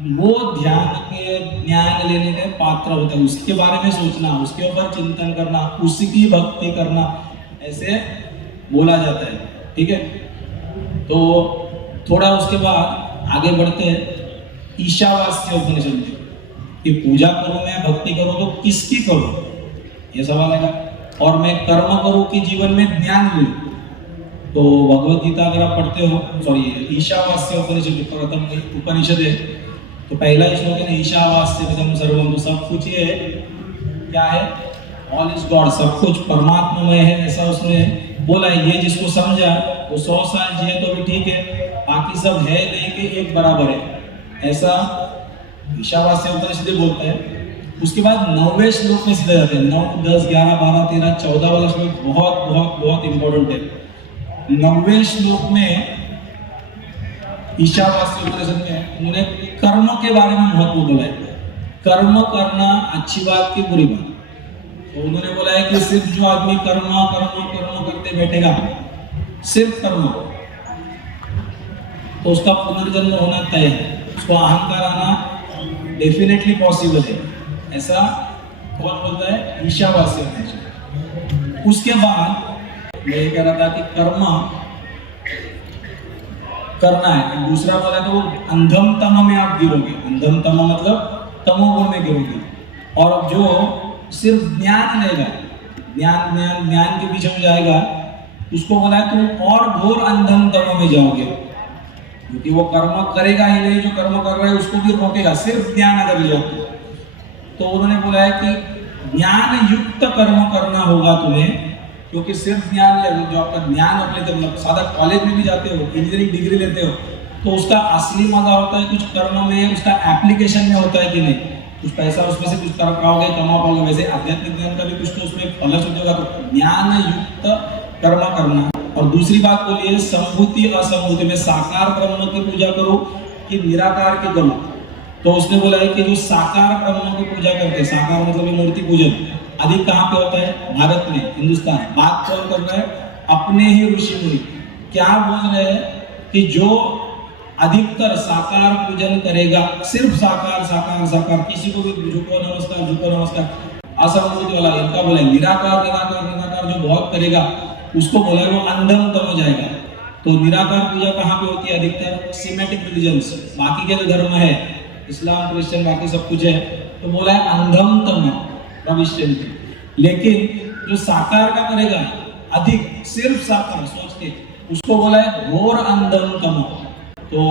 वो ध्यान के ज्ञान लेने के पात्र होता है। उसके बारे में सोचना, उसके ऊपर चिंतन करना, उसकी भक्ति करना, ऐसे बोला जाता है। ठीक है, तो थोड़ा उसके बाद आगे बढ़ते हैं ईशावास्य उपनिषद में कि पूजा करूं मैं, भक्ति करूं तो किसकी करूं, ये सवाल आएगा। और मैं कर्म करूं कि जीवन में ज्ञान लूं। तो भगवत गीता अगर आप पढ़ते हो, सॉरी ईशावास्य उपनिषद प्रथम उपनिषद है, तो पहला ही श्लोक है ईशावास्य विदम सर्वम, तो सब कुछ ये क्या है, ऑल इज गॉड, सब कुछ परमात्मामय है, ऐसा उसने बोला है। ये जिसको समझा वो 100 साल जिए तो भी ठीक है, बाकी सब है नहीं कि एक बराबर है, ऐसा ईशावास्य उपनिषद बोलता है। उसके बाद 9वें श्लोक में सीधा जाते हैं, 9, 10, 11, 12, 13, 14 वाला श्लोक बहुत बहुत बहुत इंपॉर्टेंट है। 9वें श्लोक में ईशावास्य उपनिषद में उन्होंने कर्म के बारे में महत्व बोला है, कर्म करना अच्छी बात की बुरी बात। तो उन्होंने बोला है कि सिर्फ जो आदमी कर्म कर्म कर्म करते बैठेगा, सिर्फ कर्म, तो उसका पुनर्जन्म होना तय है, उसको अहंकार आना डेफिनेटली पॉसिबल है, ऐसा कौन बोलता है? ईशावास्य उपनिषद। उसके बाद मैं ये कह रहा था कि कर्म करना है, दूसरा बोला तो वो अंधम तम में आप गिरोगे, अंधम तम मतलब तमोगुण में गिरोगे। और जो सिर्फ ज्ञान लेगा, ज्ञान ज्ञान ज्ञान के पीछे में जाएगा, उसको बोला है तुम और घोर अंधम तम में जाओगे, क्योंकि वो कर्म करेगा ही नहीं, जो कर्म कर रहा है उसको भी रोकेगा, सिर्फ ज्ञान अगर ले जाओ। तो उन्होंने बोला है कि ज्ञान युक्त कर्म करना होगा तुम्हें, क्योंकि सिर्फ ज्ञान ले, जो आपका ज्ञान आप लेते हो, सादा कॉलेज में भी जाते हो, इंजीनियरिंग डिग्री लेते हो, तो उसका असली मजा होता है कुछ कर्म में, उसका एप्लीकेशन में होता है कि नहीं, कुछ पैसा उसमें से कुछ कर पाओगे, कमा पाओगे। वैसे आध्यात्मिक ज्ञान का भी कुछ तो उसमें फलश्रुति होगा। तो ज्ञान युक्त कर्म करना। और दूसरी बात बोलिए संभूति असंभूति में, साकार ब्रह्म की पूजा करो कि निराकार की करो। तो उसने बोला है कि जो साकार ब्रह्म की पूजा करते हैं, साकार मतलब मूर्ति पूजन अधिक कहाँ पे होता है? भारत में, हिंदुस्तान। बात कौन कर रहा है? अपने ही ऋषि मुनि क्या बोल रहे हैं कि जो अधिकतर साकार पूजन करेगा, सिर्फ साकार साकार साकार, किसी को भी झुको नमस्कार, असंभूति वाला इनका बोला है। निराकार निराकार निराकार जो बहुत करेगा उसको बोला है वो अंधम तम हो जाएगा। तो निराकार पूजा कहाँ पे होती है? अधिकतर सिमेटिक रिलीजन्स, बाकी के जो धर्म है इस्लाम क्रिश्चियन बाकी सब कुछ है, तो बोला है अंधम तम भविष्य। लेकिन जो साकार का करेगा अधिक, सिर्फ साकार सोच के, उसको बोला है घोर अंधम तम। तो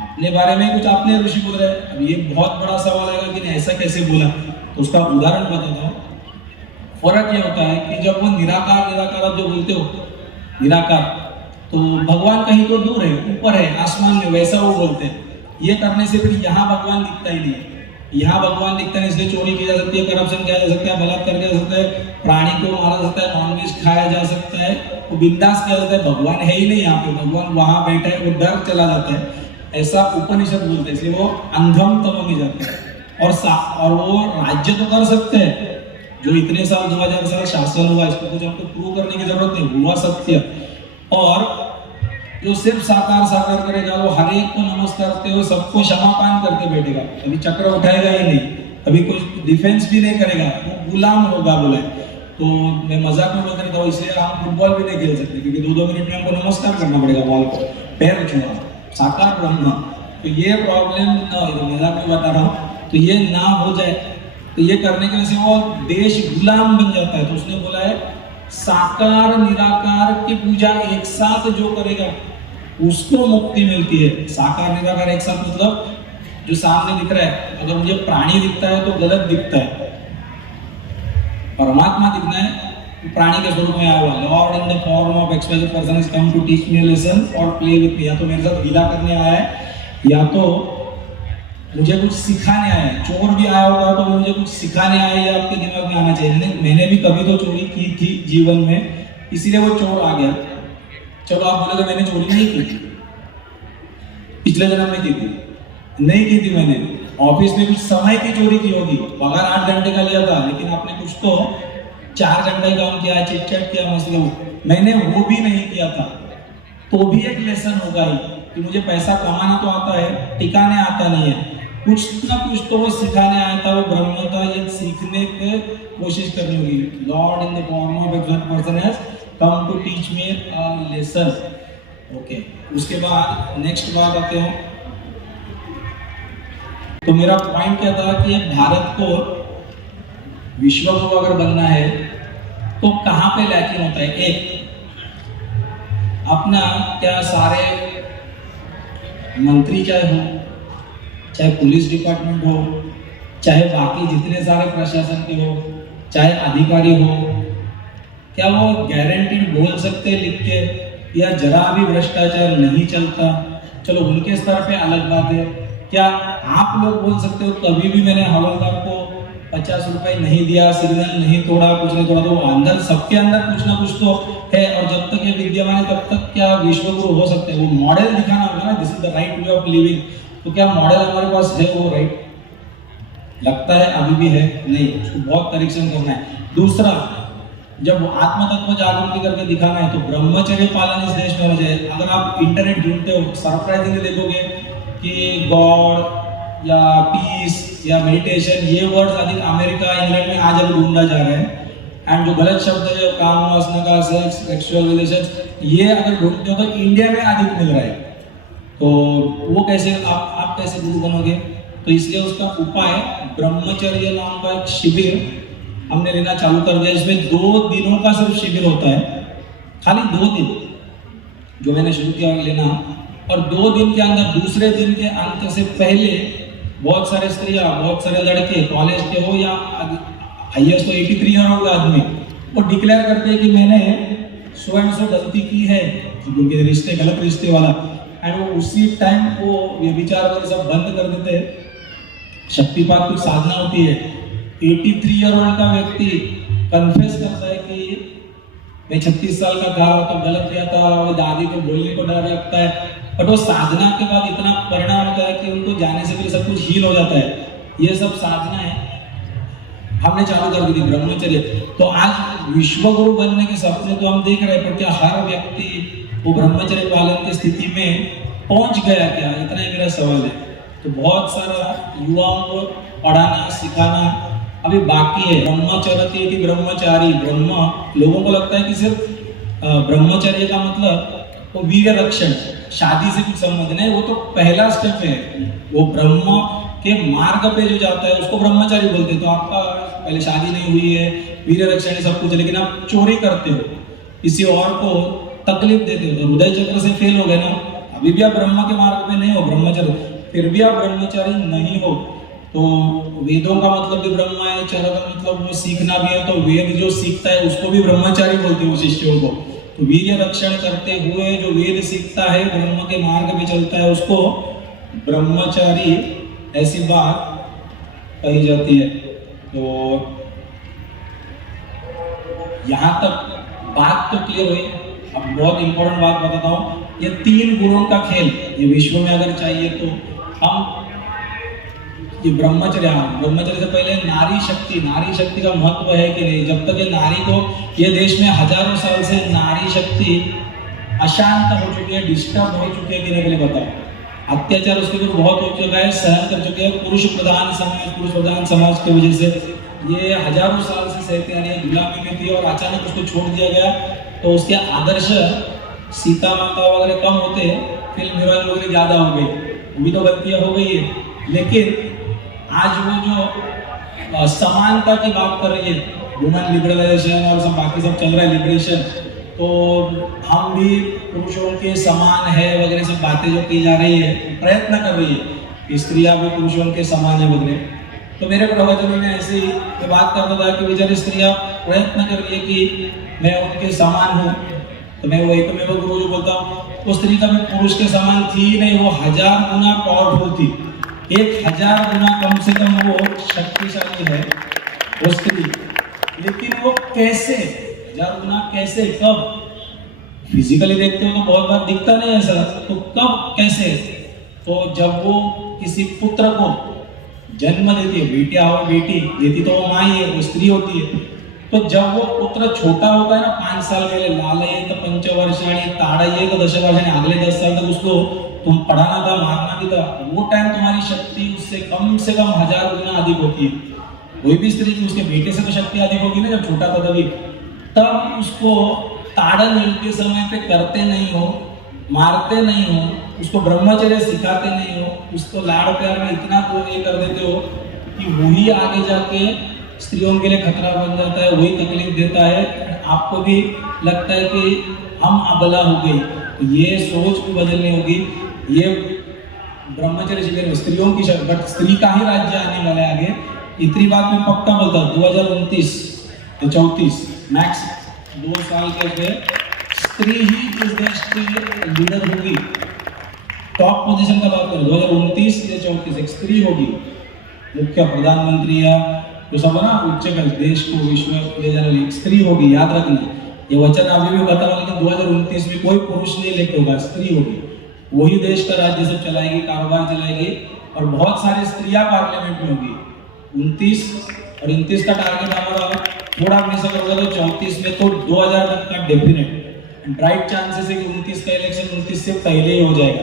अपने बारे में कुछ अपने ऋषि बोल रहे हैं। अब ये बहुत बड़ा सवाल आएगा कि ऐसा कैसे बोला, तो उसका उदाहरण बताता हूँ। फर्क ये होता है कि जब वो निराकार निराकार आप जो बोलते हो, निराकार तो भगवान कहीं तो दूर है, ऊपर है, आसमान में, वैसा वो बोलते हैं। ये करने से फिर यहाँ भगवान दिखता ही नहीं है। यहाँ भगवान दिखता नहीं, इसलिए चोरी की जा सकती है, करप्शन किया जा सकता है, बलात्कार किया जा सकता है, प्राणी को मारा जा सकता है, नॉनवेज खाया जा सकता है, वो बिंदास किया जाता है। भगवान है ही नहीं यहाँ पे, भगवान वहां बैठा है, वो डर चला जाता है, ऐसा उपनिषद बोलते हैं। इसलिए वो अंधम तमो में जाते हैं। और वो राज्य तो कर सकते हैं, जो इतने साल 2000 साल शासन हुआ, इसको कुछ हमको प्रूव करने की जरूरत नहीं, हुआ सत्य। और जो सिर्फ साकार साकार करेगा, वो हर एक को नमस्कार करते हुए सबको क्षमापान करके बैठेगा, कभी चक्र उठाएगा ही नहीं, कभी कुछ डिफेंस भी नहीं करेगा, वो गुलाम होगा बोला है। तो मैं मजाक में बोलता था, इसलिए हम फुटबॉल भी नहीं खेल सकते, क्योंकि 2-2 मिनट में हमको नमस्कार करना पड़ेगा बॉल को, पैर छूना, साकार ब्रह्म। तो ये प्रॉब्लम ना, मजाक में बता रहा हूँ, तो ये ना हो जाए, तो ये करने की वजह से वो देश गुलाम बन जाता है। तो उसने बोला है साकार निराकार की पूजा एक साथ जो करेगा उसको मुक्ति मिलती है। साकार निराकार एक साथ मतलब जो सामने दिख रहा है, अगर मुझे प्राणी दिखता है तो गलत दिखता है, परमात्मा दिखना है प्राणी के स्वरूप में आया हुआ, lord in the form of expressive person has come to teach me a lesson और प्ले विद मी। या तो मेरे साथ लीला करने आया है, या तो मुझे कुछ सिखाने आया है। चोर भी आया होगा तो मुझे कुछ सिखाने आया है, ये आपके दिमाग में आना चाहिए। मैंने भी कभी तो चोरी की थी जीवन में, इसीलिए वो चोर आ गया। चलो आप बोले तो मैंने चोरी नहीं की थी, पिछले जन्म में की थी, नहीं की थी मैंने। ऑफिस में कुछ समय की चोरी की होगी, पगार 8 घंटे का लिया था, लेकिन आपने कुछ तो 4 घंटे काम किया, चिट चैट किया, मसले मैंने वो भी नहीं किया था, तो भी एक लेसन होगा ही कि मुझे पैसा कमाना तो आता है, टिकाने आता नहीं है। कुछ ना कुछ तो वो सिखाने आया था, वो ब्रह्म था, ये सीखने की कोशिश करनी होगी। Lord in the form of expressive person has come to teach me a lesson. Okay, उसके बाद नेक्स्ट बात आते हो, तो मेरा पॉइंट क्या था कि भारत को विश्व गुरु अगर बनना है तो कहाँ पे लैकिंग होता है। एक, अपना क्या सारे मंत्री चाहे हो, चाहे पुलिस डिपार्टमेंट हो, चाहे बाकी जितने सारे प्रशासन के हो, चाहे अधिकारी हो, क्या वो गारंटीड बोल सकते लिख के, या जरा भी भ्रष्टाचार नहीं चलता? चलो उनके स्तर पे अलग बात है। क्या आप लोग बोल सकते हो कभी भी मैंने हवलदार को 50 रुपए नहीं दिया, सिग्नल नहीं तोड़ा, कुछ नहीं तोड़ा? तो अंदर सबके अंदर कुछ ना कुछ तो है, और जब तक ये विद्यमान है तब तक क्या विश्व गुरु हो सकते हैं? वो मॉडल दिखाना होगा ना, this is the right way of living. तो क्या मॉडल हमारे पास है वो राइट? लगता है अभी भी है नहीं, उसको बहुत करेक्शन करना है। दूसरा, जब आत्म तत्व जागृति करके दिखाना है तो ब्रह्मचर्य पालन इस देश में होना चाहिए। अगर आप इंटरनेट ढूंढते हो, सरप्राइजिंगली देखोगे कि गॉड या पीस या मेडिटेशन, ये वर्ड्स अधिक अमेरिका इंग्लैंड में आज अभी ढूंढा जा रहा है। एंड जो गलत शब्द है, काम वासना का, सेक्स, सेक्सुअल रिलेशंस, ये अगर ढूंढते हो तो इंडिया में अधिक मिल रहा है। तो वो कैसे आप कैसे गुरु बनोगे? तो इसलिए उसका उपाय ब्रह्मचर्य नाम का एक शिविर हमने लेना चालू कर दिया। इसमें 2 दिनों का सिर्फ शिविर होता है, खाली 2 दिन जो मैंने शुरू किया लेना। और 2 दिन के अंदर, दूसरे दिन के अंत से पहले बहुत सारे स्त्रियां, बहुत सारे लड़के, कॉलेज के हो या हाईएस्ट तो 83 ईयर ओल्ड आदमी, वो डिक्लेयर करते हैं कि मैंने सो एंड सो गलती की है, क्योंकि रिश्ते गलत रिश्ते वाला, एंड वो उसी टाइम वो व्यभिचार वाले सब बंद कर देते हैं। शक्तिपात की साधना होती है। 83 ईयर ओल्ड का व्यक्ति कन्फेस करता है कि मैं 36 साल का था तो गलत किया था, वो दादी को बोलने को डर लगता है, बट वो साधना के बाद इतना परिणाम होता है कि उनको जाने से पहले सब कुछ हील हो जाता है। ये सब साधना है, हमने चालू कर दी थी ब्रह्मचर्य। तो आज विश्व गुरु बनने के सपने तो हम देख रहे हैं, पर क्या हर व्यक्ति वो ब्रह्मचर्य पालन की स्थिति में पहुंच गया क्या? इतना ही मेरा सवाल है। तो बहुत सारा युवाओं को पढ़ाना सिखाना अभी बाकी है। ब्रह्मचर्य की ब्रह्मचारी, ब्रह्म, लोगों को लगता है कि सिर्फ ब्रह्मचर्य का मतलब वो वीर रक्षण, शादी से कुछ संबंध नहीं, वो तो पहला स्टेप है। वो ब्रह्म के मार्ग पे जो जाता है उसको ब्रह्मचारी बोलते हैं। तो आपका पहले शादी नहीं हुई है, वीर रक्षण सब कुछ, लेकिन आप चोरी करते हो, किसी और को तकलीफ देते हो, तो हृदय चक्र से फेल हो गए ना, अभी भी आप ब्रह्म के मार्ग पे नहीं हो, ब्रह्मचर्य, फिर भी आप ब्रह्मचारी नहीं हो। तो वेदों का मतलब भी ब्रह्म है, चर्य का मतलब वो सीखना भी है। तो वेद जो सीखता है उसको भी ब्रह्मचारी बोलते हैं, शिष्यों को। तो वीर्य रक्षण करते हुए जो वेद सीखता है, ब्रह्म के मार्ग में चलता है, उसको ब्रह्मचारी ऐसी बात कही जाती है। तो यहाँ तक बात तो क्लियर हुई। अब बहुत इंपॉर्टेंट बात बताता हूँ, ये 3 गुणों का खेल ये विश्व में अगर चाहिए तो हम ये ब्रह्मचर्य से पहले नारी शक्ति का महत्व है कि नहीं। जब तक ये नारी को, ये देश में हजारों साल से नारी शक्ति अशांत हो चुकी है, डिस्टर्ब हो चुकी है कि नहीं, पहले बताओ। अत्याचार उसके ऊपर बहुत हो चुका है, सहन कर चुके हैं। पुरुष प्रधान समाज की वजह से ये हजारों साल से सहते आ रही है, गुलामी में थी और अचानक उसको छोड़ दिया गया। तो उसके आदर्श सीता माता वगैरह कम होते, फिल्म हीरोइन वगैरह ज्यादा हो गई, वो भी तो गलतियां हो गई है। लेकिन आज वो जो समानता की बात कर रही है, वुमेन लिबरलाइजेशन और सब बाकी सब चल रहा है, लिबरेशन, तो हम भी पुरुषों के समान है वगैरह सब बातें जो की जा रही है, प्रयत्न कर रही है कि स्त्रियां भी पुरुषों के समान है वगैरह। तो मेरे प्रवचनों में ऐसे ही बात करता था कि बेचारी स्त्रियां प्रयत्न कर रही है कि मैं उनके समान हूँ। तो मैं वो एकमेव गुरु जो बोलता हूँ, वो स्त्री का भी पुरुष के समान थी नहीं, वो 1000 गुना पावरफुल थी, 1000 गुना कम से कम वो शक्तिशाली है वो स्त्री। लेकिन वो कैसे 1000 गुना, कैसे, कब? फिजिकली देखते हो तो बहुत बार दिखता नहीं ऐसा, तो कब, कैसे? तो जब वो किसी पुत्र को जन्म देती है, बेटिया हो बेटी देती तो वो माँ ही है, वो स्त्री होती है। तो जब वो पुत्र छोटा होता है ना, 5 साल के लिए, लालयेत पंचवर्षाणि ताड़येत 10 वर्षाणि, अगले 10 साल तक उसको तुम पढ़ाना था, मारना भी था, वो टाइम तुम्हारी शक्ति उससे कम से कम 1000 गुना अधिक होती है। कोई भी स्त्री की, उसके बेटे से तो शक्ति अधिक होगी ना, जब छोटा था तभी। तब उसको ताड़न योग्य समय पे करते नहीं हो, मारते नहीं हो, उसको ब्रह्मचर्य सिखाते नहीं हो, उसको लाड़ प्यार में इतना ये कर देते हो कि वही आगे जाके स्त्रियों के लिए खतरा बन जाता है, वही तकलीफ देता है। आपको भी लगता है कि हम अबला हो गई, तो ये सोच भी बदलनी होगी। ये ब्रह्मचर्य शिविर स्त्रियों की, बट स्त्री का ही राज्य आने वाला है आगे, इतनी बात मैं पक्का बोलता हूँ। 2029 या 34 मैक्स 2 साल के स्त्री ही इस देश की लीडर होगी। टॉप पोजीशन का बात करें 2029 या 34 एक स्त्री होगी मुख्य प्रधानमंत्री या जो सब है ना, उच्च देश को विश्व ले जाने वाली स्त्री होगी। याद रखना, ये वचन अभी भी बता रहा, लेकिन 2029 में कोई पुरुष नहीं इलेक्ट होगा, स्त्री होगी। वही देश का राज्य सब चलाएगी, कारोबार चलाएगी, और बहुत सारी स्त्रियां पार्लियामेंट में होगी। 29 और 29 का टारगेट हमारा थोड़ा मिस अगर होगा तो 34 में तो 2000 तक का डेफिनेट राइट चांसेस है कि 29 का इलेक्शन 29 से पहले ही हो जाएगा,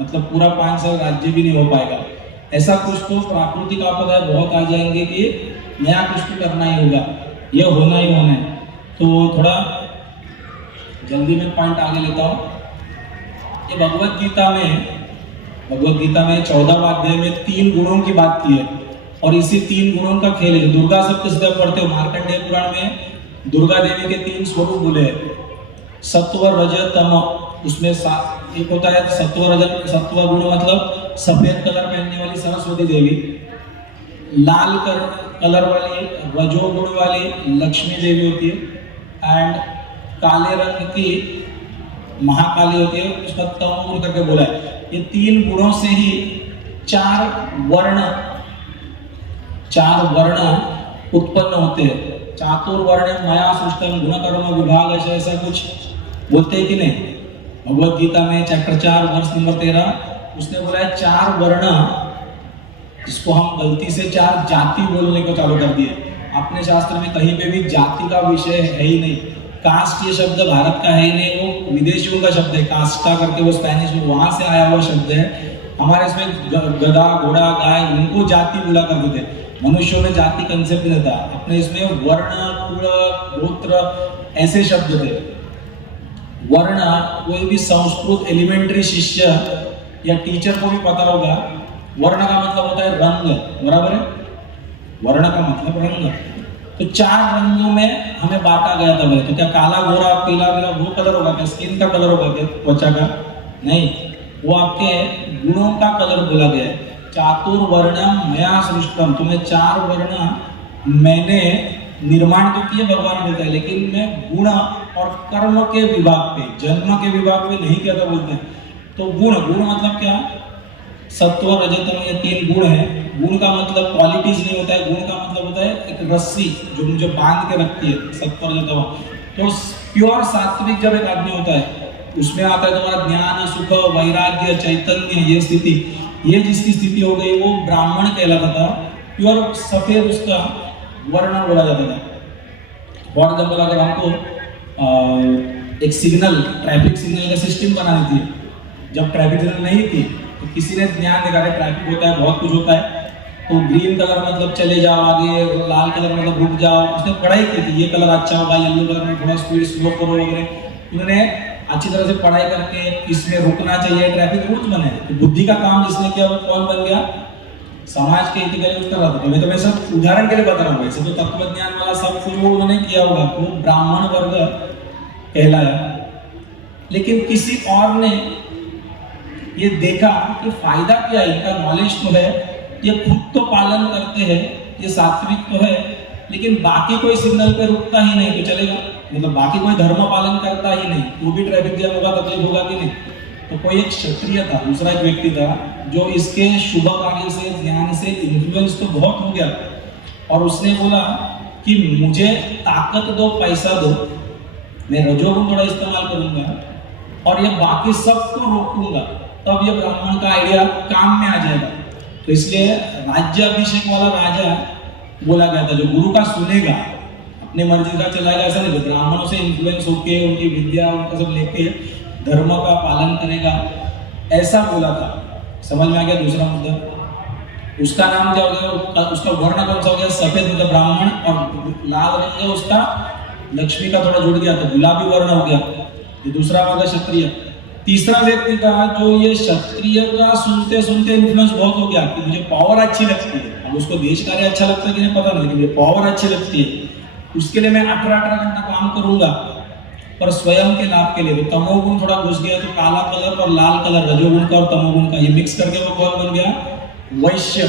मतलब पूरा 5 साल राज्य भी नहीं हो पाएगा। ऐसा कुछ तो प्राकृतिक आपदाएं बहुत आ जाएंगे कि नया कुछ तो करना ही होगा, ये होना ही होना है। तो थोड़ा जल्दी में पॉइंट आगे लेता हूँ। ये भगवत गीता में 14वां अध्याय में 3 गुणों की बात की है, और इसी 3 गुणों का खेल है। दुर्गा सप्तशती पढ़ते हो, मार्कंडेय पुराण में दुर्गा देवी के 3 स्वरूप बोले, सत्व रज तम। उसमें एक होता है सत्व गुण मतलब सफेद कलर पहनने वाली सरस्वती देवी, लाल कलर वाली रजोगुण वाली लक्ष्मी देवी होती है, एंड काले रंग की महाकाली होती है, उसका तम गुण करके बोला है। ये 3 गुणों से ही 4 वर्ण उत्पन्न होते हैं। चातुर्वर्ण मया सृष्टम गुणकर्म विभाग, ऐसा कुछ बोलते हैं कि नहीं? भगवत गीता में चैप्टर 4 वर्ष नंबर 13 उसने बोला है 4 वर्ण, जिसको हम गलती से 4 जाति बोलने को चालू कर दिए। अपने शास्त्र में कहीं पे भी जाति का विषय है ही नहीं। कास्ट ये शब्द भारत का है ही नहीं, वो विदेशियों का शब्द है, कास्टा करके, वो स्पेनिश में वहां से आया हुआ शब्द है। हमारे इसमें गधा घोड़ा गाय उनको जाति बोला करते थे, मनुष्यों में जाति कंसेप्ट नहीं था। अपने इसमें वर्ण कुल गोत्र ऐसे शब्द थे। वर्ण, कोई भी संस्कृत एलिमेंट्री शिष्य या टीचर को भी पता होगा, वर्ण का मतलब होता है रंग, बराबर है? वर्ण का मतलब रंग। तो 4 रंगों में हमें बांटा गया था। तो क्या काला गोरा पीला पीला वो कलर होगा क्या? स्किन का कलर होगा क्या? त्वचा का? नहीं, वो आपके गुणों का कलर बोला गया है। चातुर्वर्णम मया सृष्टम, तुम्हें 4 वर्ण मैंने निर्माण तो किए भगवान ने देता है, लेकिन मैं गुण और कर्म के विभाग पे, जन्म के विभाग पे नहीं किया था बोलते हैं। तो गुण, गुण मतलब क्या, सत्व रजतम ये 3 गुण है। गुण का मतलब क्वालिटीज नहीं होता है, गुण का मतलब होता है एक रस्सी जो मुझे बांध के रखती है, सत्व रजतम। तो प्योर सात्विक जब एक आदमी होता है, उसमें आता है तुम्हारा ज्ञान, सुख, वैराग्य, चैतन्य, ये स्थिति, ये जिसकी स्थिति हो गई वो ब्राह्मण कहलाता था। प्योर सफेद उसका वर्ण बोला जाता था। फॉर एग्जाम्पल अगर हमको एक सिग्नल, ट्रैफिक सिग्नल का सिस्टम बनानी थी, जब ट्रैफिक सिग्नल नहीं थी तो किसी ने ध्यान दिखा रहे ट्रैफिक होता है, बहुत कुछ होता है, तो ग्रीन कलर मतलब चले जाओ आगे, लाल कलर मतलब रुक जाओ। उसने पढ़ाई की थी, ये कलर अच्छा होगा, येलो कलर में थोड़ा स्पीड स्लो करो वगैरह। उन्होंने अच्छी तरह से पढ़ाई करके इसमें रुकना चाहिए, ट्रैफिक रूल्स बने। तो बुद्धि का काम जिसने किया वो कौन बन गया, समाज के हित कर रहा था। मैं तो मैं सब उदाहरण के लिए बता रहा हूँ, वैसे तो तत्व ज्ञान वाला सब कुछ वो उन्होंने किया होगा, वो ब्राह्मण वर्ग कहलाया। लेकिन किसी और ने ये देखा कि फायदा क्या है, इनका नॉलेज तो है, ये खुद तो पालन करते हैं, ये सात्विक तो है, लेकिन बाकी कोई सिग्नल पे रुकता ही नहीं तो चलेगा, मतलब बाकी कोई धर्म पालन करता ही नहीं, वो भी ट्रैफिक जैम होगा, तकलीफ होगा कि नहीं। तो कोई एक क्षत्रिय था, दूसरा एक व्यक्ति था जो इसके शुभ कार्य से, ज्ञान से इन्फ्लुएंस तो बहुत हो गया, और उसने बोला कि मुझे ताकत दो, पैसा दो, मैं रजोगुण थोड़ा इस्तेमाल करूंगा और ये बाकी सबको रोकूंगा, तब ये ब्राह्मण का आइडिया काम में आ जाएगा। तो इसलिए राज्य अभिषेक वाला राजा बोला गया था, जो गुरु का सुनेगा, अपने मर्जी का चलाएगा, ऐसा नहीं, ब्राह्मणों से इन्फ्लुएंस होके उनकी विद्या उनका सब लेके धर्म का पालन करेगा, ऐसा बोला था। समझ में आ गया दूसरा मुद्दा। उसका नाम क्या हो गया, उसका वर्ण कौन सा हो गया, सफेद मतलब ब्राह्मण, और लाल रंग उसका लक्ष्मी का थोड़ा जुड़ गया तो गुलाबी वर्ण हो गया, ये दूसरा होगा क्षत्रिय। तीसरा व्यक्ति था जो ये क्षत्रिय का सुनते सुनते इन्फ्लुएंस बहुत हो गया कि मुझे पावर अच्छी लगती है, अब उसको देश कार्य अच्छा लगता है कि नहीं पता नहीं, लेकिन मुझे पावर अच्छी लगती है, उसके लिए मैं 18 घंटा काम करूंगा, पर स्वयं के लाभ के लिए। तो तमोगुण थोड़ा घुस गया, तो काला कलर और लाल कलर, रजोगुण का और तमोगुण का, ये मिक्स करके वो कौन बन गया, वैश्य।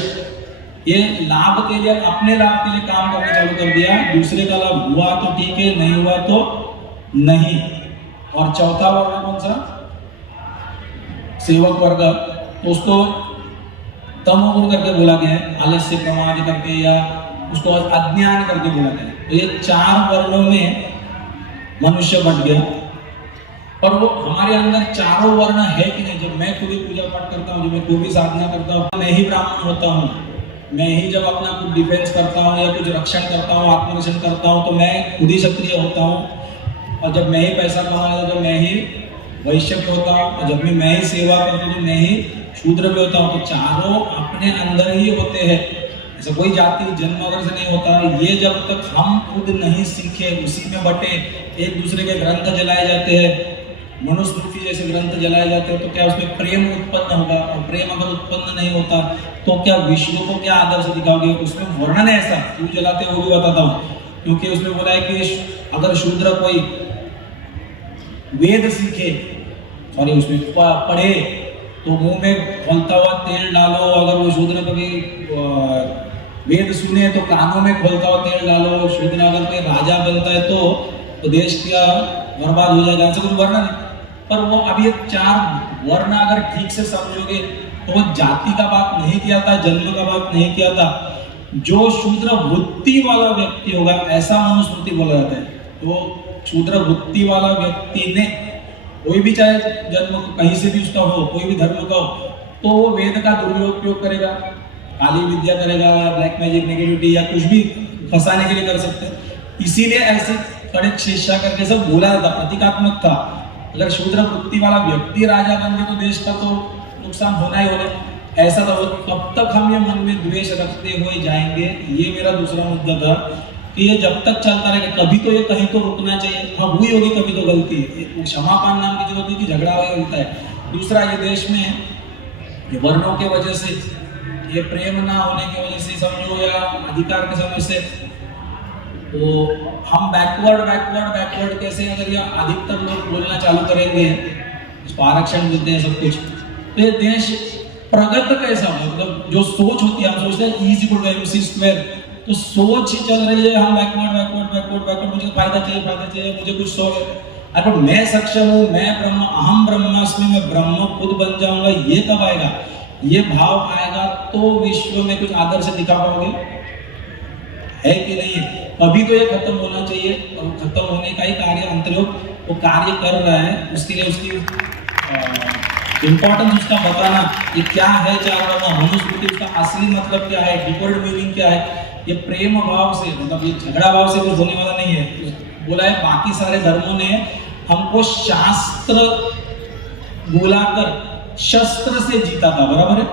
ये लाभ के लिए, अपने लाभ के लिए काम करना चालू कर दिया, दूसरे का लाभ हुआ तो ठीक है, नहीं हुआ तो नहीं। और चौथा वर्ग कौन सा, सेवक वर्ग, तो उसको तमोगुण करके बोला गया है, आलस्य प्रमाद करके, या उसको अज्ञान करके बोला गया है। तो ये 4 वर्णों में मनुष्य बट गया। और वो हमारे अंदर चारों वर्ण है कि नहीं, जब मैं खुद ही पूजा पाठ करता हूँ, जब मैं कोई भी साधना करता हूँ, मैं ही ब्राह्मण होता हूँ, मैं ही जब अपना कुछ डिफेंस करता हूँ या कुछ रक्षण करता हूँ, आत्मरक्षण करता हूँ, तो मैं खुद ही क्षत्रिय होता हूँ। और जब मैं ही पैसा कमाता हूँ तो मैं ही वैश्य भी होता हूँ, और जब मैं ही सेवा करता हूँ तो मैं ही शूद्र भी होता हूँ। तो चारों अपने अंदर ही होते हैं, ऐसा कोई जाति जन्म वगैरह से नहीं होता। ये जब तक हम खुद नहीं सीखे, उसी में बटे, एक दूसरे के ग्रंथ जलाए जाते हैं, मनुस्मृति जैसे ग्रंथ जलाए जाते हैं, तो क्या उसमें प्रेम उत्पन्न होगा, और प्रेम अगर उत्पन्न नहीं होता तो क्या विश्व को क्या आदर्श दिखाओगे। उसमें वर्णन है ऐसा, क्यों जलाते वो भी बताता हूँ, क्योंकि उसमें बोला है कि अगर शूद्र कोई वेद सीखे, सॉरी उसमें पढ़े, तो मुंह में खोलता हुआ तेल डालो। अगर वो शूद्र कभी वेद सुने तो कानों में खोलता हुआ तेल डालो। शूद्र अगर कोई राजा बनता है तो देश क्या बर्बाद हो जाएगा, ऐसा कुछ वर्ण नहीं। पर वो अभी 4 वर्ण अगर ठीक से समझोगे तो वो जाति का बात नहीं किया था, जन्म का बात नहीं किया था। जो शूद्र वृत्ति वाला व्यक्ति होगा, ऐसा मनुस्मृति बोला जाता है। तो शूद्र वृत्ति वाला व्यक्ति ने, कोई भी चाहे जन्म कहीं से भी उसका हो, कोई भी धर्म का हो, तो वो वेद का दुरुपयोग करेगा, काली विद्या करेगा, ब्लैक मैजिक, नेगेटिविटी या कुछ भी फंसाने के लिए कर सकते हैं। इसीलिए ऐसे कड़क शिक्षा करके सब बोला जाता, प्रतीकात्मक था। अगर शूद्र वृत्ति वाला व्यक्ति राजा बन गया तो देश का तो नुकसान होना ही होना, ऐसा था। तब तक हम ये मन में द्वेष रखते हुए जाएंगे। ये मेरा दूसरा मुद्दा था कि ये जब तक चलता रहेगा, कभी तो ये कहीं तो रुकना चाहिए। हाँ, हुई होगी कभी तो गलती, क्षमापान नाम की जरूरत नहीं कि झगड़ा होता है। दूसरा, ये देश में ये वर्णों के वजह से, ये प्रेम ना होने की वजह से समझो, या अधिकार के समझ से, तो हम बैकवर्ड कैसे, अगर ये अधिकतर लोग बोलना चालू करेंगे, उसको आरक्षण देते हैं सब कुछ, तो ये देश प्रगत कैसा होगा। मतलब जो सोच होती है, हम सोचते हैं E = MC², तो सोच ही चल रही है हम बैकवर्ड, मुझे फायदा चाहिए, मुझे कुछ अरे मैं सक्षम हूँ, मैं ब्रह्म, अहम ब्रह्मास्मि, मैं ब्रह्म खुद बन जाऊंगा, ये कब आएगा? ये भाव आएगा तो विश्व में कुछ आदर्श दिखा पाओगे, है कि नहीं? अभी तो ये खत्म होना चाहिए, और खत्म होने का ही कार्य अंतर्योग वो कार्य कर रहा है। उसके लिए उसकी इम्पोर्टेंस उसका बताना, ये क्या है चार वर्णा, मनुस्मृति, उसका असली मतलब क्या है, डीपर मीनिंग क्या है, ये प्रेम भाव से, मतलब ये झगड़ा भाव से कुछ होने वाला नहीं है। बोला है बाकी सारे धर्मों ने हमको शास्त्र बुलाकर शस्त्र से जीता था, बराबर है?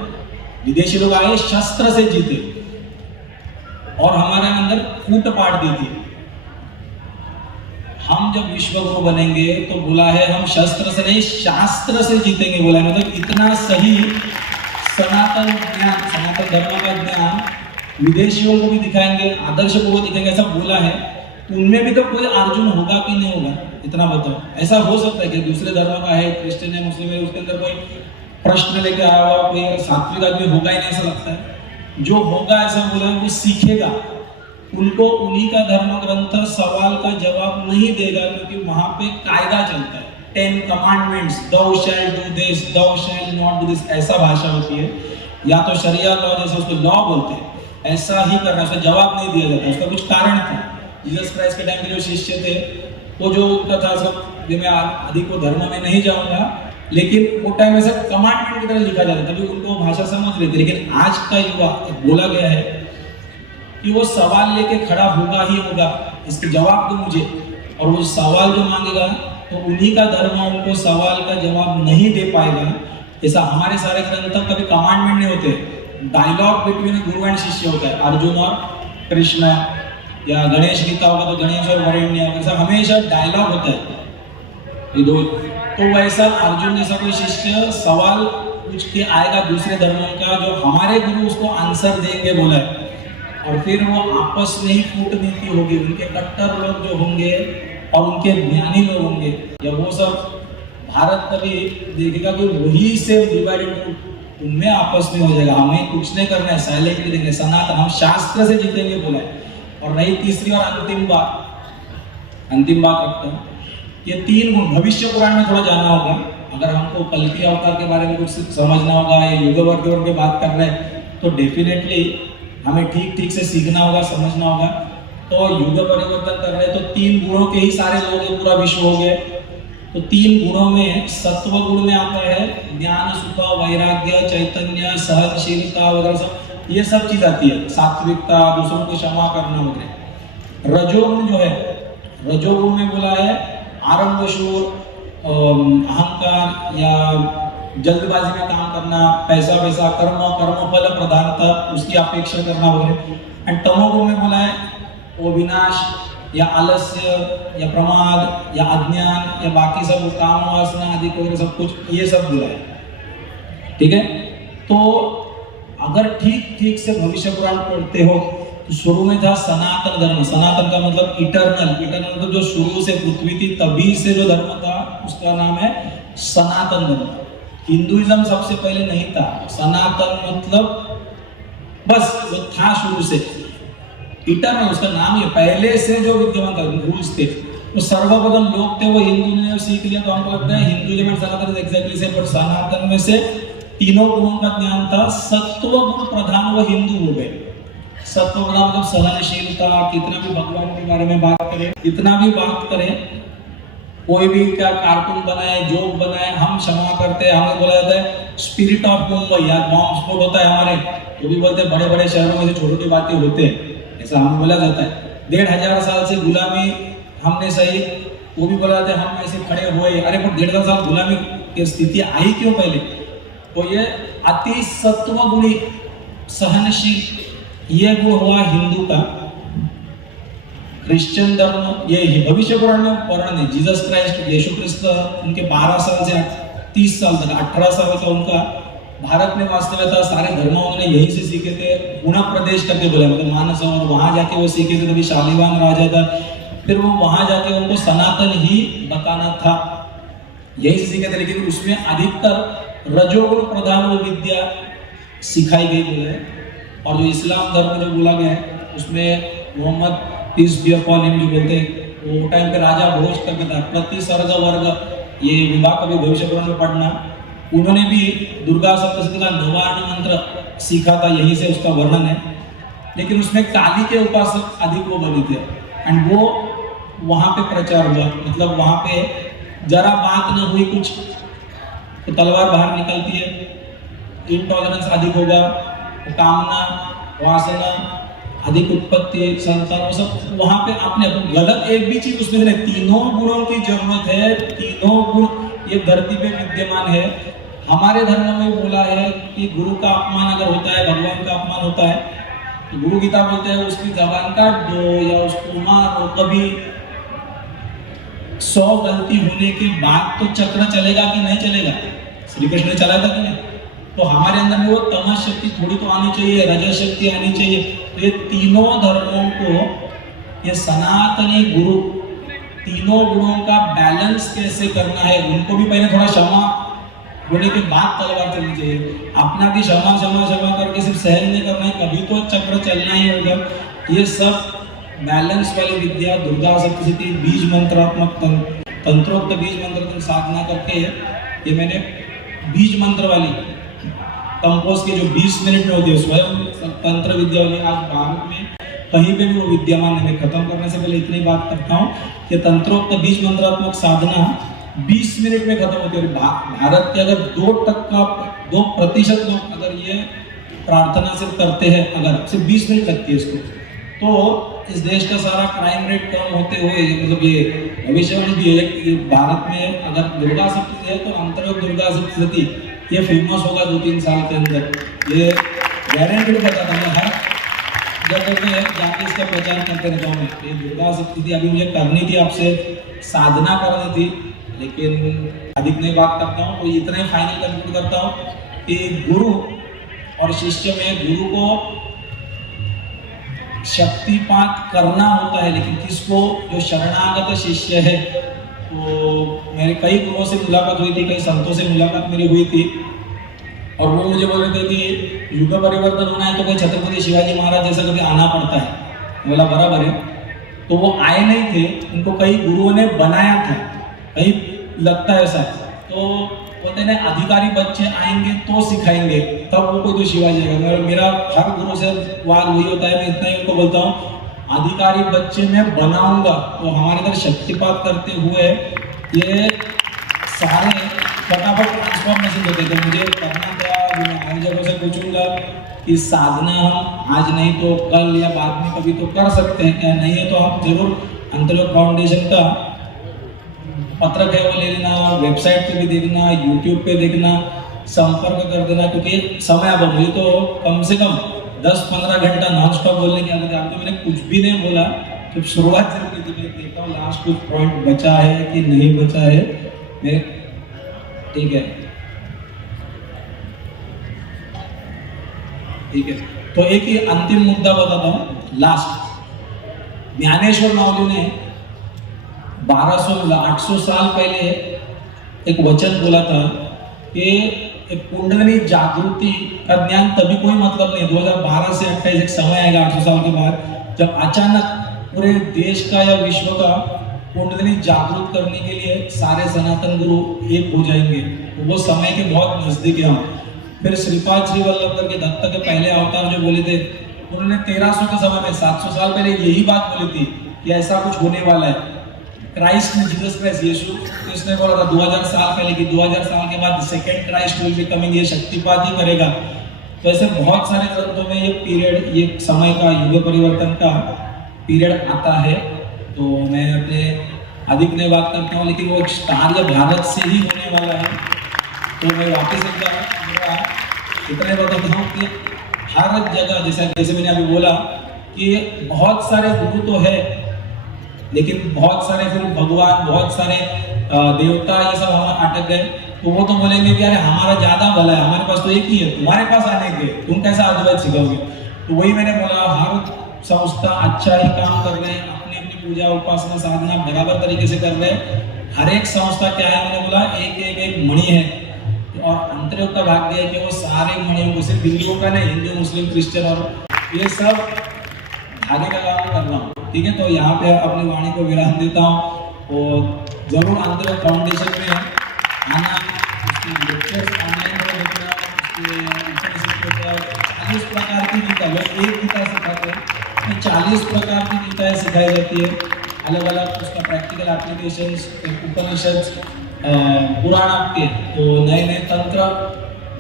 विदेशी लोग आए शस्त्र से जीते और हमारे अंदर फूट पाट दी थी। हम जब विश्व गुरु बनेंगे तो बोला है हम शस्त्र से नहीं शास्त्र से जीतेंगे, बोला है। मतलब इतना सही सनातन ज्ञान, सनातन धर्म का ज्ञान विदेशियों को भी दिखाएंगे, आदर्श को भी दिखाएंगे, ऐसा बोला है। तो उनमें भी तो कोई अर्जुन होगा कि नहीं होगा, इतना बताओ। ऐसा हो सकता है कि दूसरे धर्म का है, क्रिश्चियन है, मुस्लिम है, उसके अंदर कोई प्रश्न लेके आया हुआ कोई सात्विक आदमी होगा ही नहीं, ऐसा लगता है। जो होगा ऐसा बोला है वो सीखेगा, उनको उन्हीं का धर्म ग्रंथ सवाल का जवाब नहीं देगा, क्योंकि वहां पे कायदा चलता है, 10 commandments, thou shall do this, thou shall not do this, ऐसा भाषा होती है। या तो शरिया लॉ जैसे उसको लॉ बोलते हैं, ऐसा ही करना, उसका जवाब नहीं दिया जाता। उसका कुछ कारण था। जीसस क्राइस्ट के टाइम के जो शिष्य थे वो जो उनका था सब, मैं अधिक वो धर्म में नहीं जाऊंगा, लेकिन वो टाइम ऐसा कमांडमेंट की तरह लिखा जाता था, तभी उनको भाषा समझ लेते। लेकिन आज का युवा, बोला गया है कि वो सवाल लेके खड़ा होगा ही होगा, इसके जवाब दो मुझे, और वो सवाल जो मांगेगा तो उन्हीं का धर्म उनको सवाल का जवाब नहीं दे पाएगा। ऐसा हमारे सारे ग्रंथ कभी कमांडमेंट नहीं होते, डायलॉग बिटवीन गुरु एंड शिष्य होता है, अर्जुन और कृष्ण, या गणेश गीता होगा तो गणेश और वरेण्य, ऐसा हमेशा डायलॉग होता है ये दो। तो वैसा अर्जुन जैसा कोई शिष्य सवाल पूछ के आएगा दूसरे धर्मों का, जो हमारे गुरु उसको आंसर देंगे, बोला है। और फिर वो आपस में ही कूटनीति होगी, उनके कट्टर लोग जो होंगे और उनके ज्ञानी लोग होंगे, या वो सब भारत कभी देखेगा कि वही से डिवाइडेड, उनमें आपस में हो जाएगा। हमें कुछ नहीं करना है, साइलेंटली देंगे, सनातन, हम शास्त्र से जीतेंगे, बोला है। और रही तीसरी और अंतिम बात रखता हूँ, ये 3 गुण भविष्य पुराण में थोड़ा जानना होगा। अगर हमको कल्कि अवतार के बारे में कुछ समझना होगा, या युग वर्ग की बात कर रहे हैं, तो डेफिनेटली हमें ठीक से सीखना होगा, समझना होगा। तो युग परिवर्तन कर रहे हैं तो 3 गुणों के ही सारे लोग हैं, पूरा विश्व हो गए। तो 3 गुणों में सत्व गुण में आता है ज्ञान, सुख, वैराग्य, चैतन्य, सहनशीलता वगैरह सब, ये सब चीज आती है, सात्विकता, दूसरों को क्षमा करना वगैरह। रजोगुण जो है, रजोगुण में बोला है आरंभ शूर, अहंकार या जल्दबाजी में काम करना, पैसा कर्म फल प्रधानता, उसकी अपेक्षा करना वगैरह। एंड तमोगुण में बोला है वो विनाश या आलस्य या प्रमाद या अज्ञान या बाकी सब काम वासना आदि वगैरह सब कुछ, ये सब बोला है। ठीक है, तो अगर ठीक से भविष्य पुराण पढ़ते हो तो शुरू में था सनातन धर्म। सनातन का मतलब इटर्नल मतलब जो शुरू से पृथ्वी थी तभी से जो धर्म था उसका नाम है सनातन धर्म। हिंदुइज्म सबसे पहले नहीं था। सनातन मतलब बस वो था शुरू से, इटर्नल उसका नाम ही, पहले से जो विद्यमान था, रूल्स थे, तो सर्वप्रथम लोग थे वो हिंदू ने सीख लिया। तो हमको लगता है हिंदुइज्म एंड सनातन एग्जैक्टली से, बट सनातन में से तीनों गुणों का ज्ञान था। सत्व गुण प्रधान वो हिंदू हो गए। सत्व प्रधान मतलब सहनशीलता, कितना भी भगवान के बारे में बात करें, कितना भी बात करें, कोई भी क्या कार्टून बनाए, जोक बनाए, हम क्षमा करते हैं। हमें बोला जाता है स्पिरिट ऑफ मुंबई, या बॉम्ब स्फोट होता है हमारे, तो भी बोलते हैं बड़े बड़े शहरों में से छोटी छोटी बातें होते हैं, ऐसा हमें बोला जाता है। 1500 साल से गुलामी हमने सही, वो भी बोला जाता है हम ऐसे खड़े हुए। अरे पर 1500 साल गुलामी की स्थिति आई क्यों पहले? तो ये अति सत्व गुणी सहनशील, ये गुण हुआ हिंदू का। क्रिश्चियन धर्म ये भविष्य पुराण में वर्णन है। जीसस क्राइस्ट यीशु क्रिस्त उनके 12 साल से 30 साल तक, 18 साल का उनका भारत में वास्तव था। सारे धर्मों उन्होंने यहीं से सीखे थे। गुणा प्रदेश करके बोले, मतलब मानस, और वहां जाके वो सीखे थे। तभी शालिवान राजा था, फिर वो वहां जाके उनको सनातन ही बताना था, यही से सीखे थे। लेकिन उसमें अधिकतर रजोगुण प्रधान वो विद्या सिखाई गई बोले। और जो इस्लाम धर्म जो बोला गया है उसमें Mohammed peace be upon him भी बोलते हैं, वो टाइम पे राजा भोज करके था, प्रति सर्ग वर्ग, ये विभाग कभी भविष्य पुराण में पढ़ना, उन्होंने भी दुर्गा सप्तशती का नवार्ण मंत्र सीखा था, यहीं से उसका वर्णन है। लेकिन उसमें काली के उपासक अधिक वो बने थे एंड वो वहाँ पे प्रचार हुआ, मतलब वहाँ पे जरा बात न हुई कुछ तो तलवार बाहर निकलती है, इंटॉलरेंस अधिक होगा, कामना वासना अधिक उत्पत्ति संतान, वो सब वहाँ पे आपने गलत एक भी चीज उसमें नहीं, तीनों गुणों की जरूरत है, तीनों गुण ये धरती पे विद्यमान है। हमारे धर्म में बोला है कि गुरु का अपमान अगर होता है, भगवान का अपमान होता है, तो गुरु गीता बोलते हैं उसकी जबान काट दो या उसको मारो। कभी 100 गलती होने के बाद तो चक्र चलेगा कि नहीं चलेगा? श्री कृष्ण ने चलाया था कि नहीं? तो हमारे अंदर में वो तमस शक्ति थोड़ी तो आनी चाहिए, रजस शक्ति आनी चाहिए। तो ये तीनों धर्मों को ये सनातनी गुरु तीनों गुणों का बैलेंस कैसे करना है, उनको भी पहले थोड़ा क्षमा होने के बाद तलवार चलनी चाहिए। अपना भी क्षमा क्षमा क्षमा करके सिर्फ सहन नहीं करना है, कभी तो चक्र चलना ही होगा। ये सब बैलेंस वाली विद्या दुर्गा सप्तशती बीज मंत्रात्मक तंत्रोक्त बीज मंत्र साधना करके ये मैंने बीज मंत्र वाली कंपोज के जो 20 मिनट में होती है स्वयं तंत्र विद्या वाली, आज भारत में कहीं पे भी वो विद्यमान है। मैं खत्म करने से पहले इतनी बात करता हूँ कि तंत्रोक्त बीज मंत्रात्मक साधना 20 मिनट में खत्म होती है। भारत के अगर 2% लोग अगर ये प्रार्थना सिर्फ करते हैं, अगर सिर्फ 20 मिनट लगती है इसको, तो इस देश का सारा क्राइम रेट कम होते हुए, मतलब ये भविष्यवाणी भी है कि भारत में अगर दुर्गा सप्तशती है तो अंतर्गत दुर्गा सप्तशती ये फेमस होगा 2-3 साल के अंदर। ये गारंटी बताता हूँ, हर जगह पे जाके इसका प्रचार करते रहता हूँ। ये दुर्गा सप्तशती अभी मुझे करनी थी, आपसे साधना करनी थी, लेकिन अधिक नहीं बात करता हूँ। तो इतना ही फाइनल कंक्लूड करता हूँ कि गुरु और शिष्य में गुरु को शक्तिपात करना होता है, लेकिन किसको? जो शरणागत शिष्य है। तो मेरे कई गुरुओं से मुलाकात हुई थी, कई संतों से मुलाकात मेरी हुई थी, और वो मुझे बोल रहे थे कि युग परिवर्तन होना है तो कोई छत्रपति शिवाजी महाराज जैसा कभी आना पड़ता है। बोला बराबर है। तो वो आए नहीं थे, उनको कई गुरुओं ने बनाया था, कहीं लगता है ऐसा। तो बोलते हैं अधिकारी बच्चे आएंगे तो सिखाएंगे, तब वो कोई तो शिवाजी आएगा। मेरा हर गुरु से वाद वही होता है, मैं इतना ही उनको बोलता हूँ, अधिकारी बच्चे मैं बनाऊंगा। तो हमारे इधर शक्तिपात करते हुए ये सारे फटाफट ट्रांसफॉर्मेशन होते थे। मुझे करना क्या, मैं आयोजकों से पूछूंगा कि साधना हम आज नहीं तो कल या बाद में कभी तो कर सकते हैं क्या? नहीं है तो आप जरूर अंतर्लोक फाउंडेशन का पत्रक है वो ले लेना, वेबसाइट पे भी देखना, यूट्यूब पे देखना, संपर्क कर देना, क्योंकि समय अब मुझे तो कम से कम 10-15 घंटा नॉन स्टॉप बोलने की आदत है। आपको मैंने कुछ भी नहीं बोला, जब शुरुआत जरूर की थी। मैं देखता हूँ लास्ट कुछ पॉइंट बचा है कि नहीं बचा है। मैं ठीक है, ठीक है। तो एक ही अंतिम मुद्दा बताता हूँ लास्ट। ज्ञानेश्वर माऊली ने 800 साल पहले एक वचन बोला था कि एक कुंडली जागृति का ज्ञान तभी कोई मतलब नहीं। 2012 से 28 एक समय आएगा 800 साल के बाद, जब अचानक पूरे देश का या विश्व का कुंडली जागृत करने के लिए सारे सनातन गुरु एक हो जाएंगे। तो वो समय के बहुत नजदीक है हम। फिर श्रीपाद श्री वल्लभ करके दत्त के पहले अवतार जो बोले थे, उन्होंने 1300 के समय में 700 साल पहले यही बात बोली थी कि ऐसा कुछ होने वाला है। क्राइस्ट ने, जीसस क्राइस्ट, यीशु इसने बोला था 2000 साल पहले कि 2000 साल के बाद second Christ will be coming, ये शक्तिपात ही करेगा। तो ऐसे बहुत सारे ग्रंथों में ये पीरियड, ये समय का, युग परिवर्तन का पीरियड आता है। तो मैं अपने अधिक नहीं बात करता हूँ, लेकिन वो एक कार्य भारत से ही होने वाला है। तो मैं वापस एक बार इतने बताता हूँ कि हर जगह, जैसे मैंने अभी बोला कि बहुत सारे गुरु तो है, लेकिन बहुत सारे फिर भगवान, बहुत सारे देवता, ये सब हम अटक गए। तो वो तो बोलेंगे कि अरे हमारा ज्यादा भला है, हमारे पास तो एक ही है, तुम्हारे पास आने के तुम कैसा अद्वैत सिखाओगे? तो वही मैंने बोला, हर संस्था अच्छा ही काम कर रहे हैं, अपनी अपनी पूजा उपासना साधना बराबर तरीके से कर रहे हैं। हर एक संस्था क्या है, मैंने बोला एक मणि है, और अंतर्योग का भाग्य है कि वो सारे मणियों को, सिर्फ हिंदुओं का नहीं, हिंदू मुस्लिम क्रिश्चियन और ये सब आगे का काम कर रहा हूँ, ठीक है। तो यहाँ पे अपनी वाणी को विराम देता हूँ और जरूर आंध्र फाउंडेशन में आना, उसकी लेक्चर्स ऑनलाइन पर देखना, उसके 40 प्रकार की गीता, बस एक गीता सिखाते हैं, 40 प्रकार की गीताएं सिखाई जाती है, अलग अलग उसका प्रैक्टिकल एप्लीकेशंस, उपनिषद, पुराण के, तो नए नए तंत्र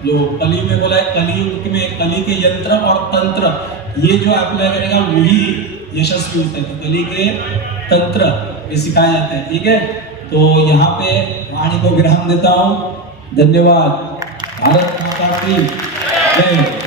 जो कलयुग में बोला है, कलयुग में कली के यंत्र और तंत्र, ये जो अप्लाई करेगा वही यशस्वी होता है। तो कली के तंत्र ये सिखाए जाते हैं, ठीक है। तो यहाँ पे वाणी को विराम देता हूँ। धन्यवाद। भारत माता की जय।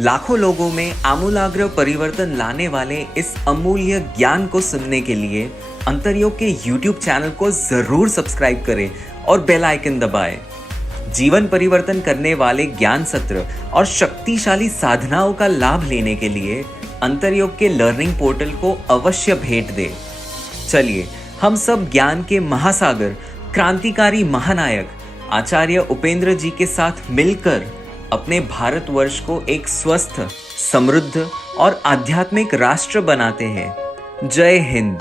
लाखों लोगों में आमूलाग्र परिवर्तन लाने वाले इस अमूल्य ज्ञान को सुनने के लिए अंतरयोग के YouTube चैनल को जरूर सब्सक्राइब करें और बेल आइकन दबाएं। जीवन परिवर्तन करने वाले ज्ञान सत्र और शक्तिशाली साधनाओं का लाभ लेने के लिए अंतरयोग के लर्निंग पोर्टल को अवश्य भेंट दें। चलिए हम सब ज्ञान के महासागर, क्रांतिकारी महानायक आचार्य उपेंद्र जी के साथ मिलकर अपने भारतवर्ष को एक स्वस्थ, समृद्ध और आध्यात्मिक राष्ट्र बनाते हैं। जय हिंद।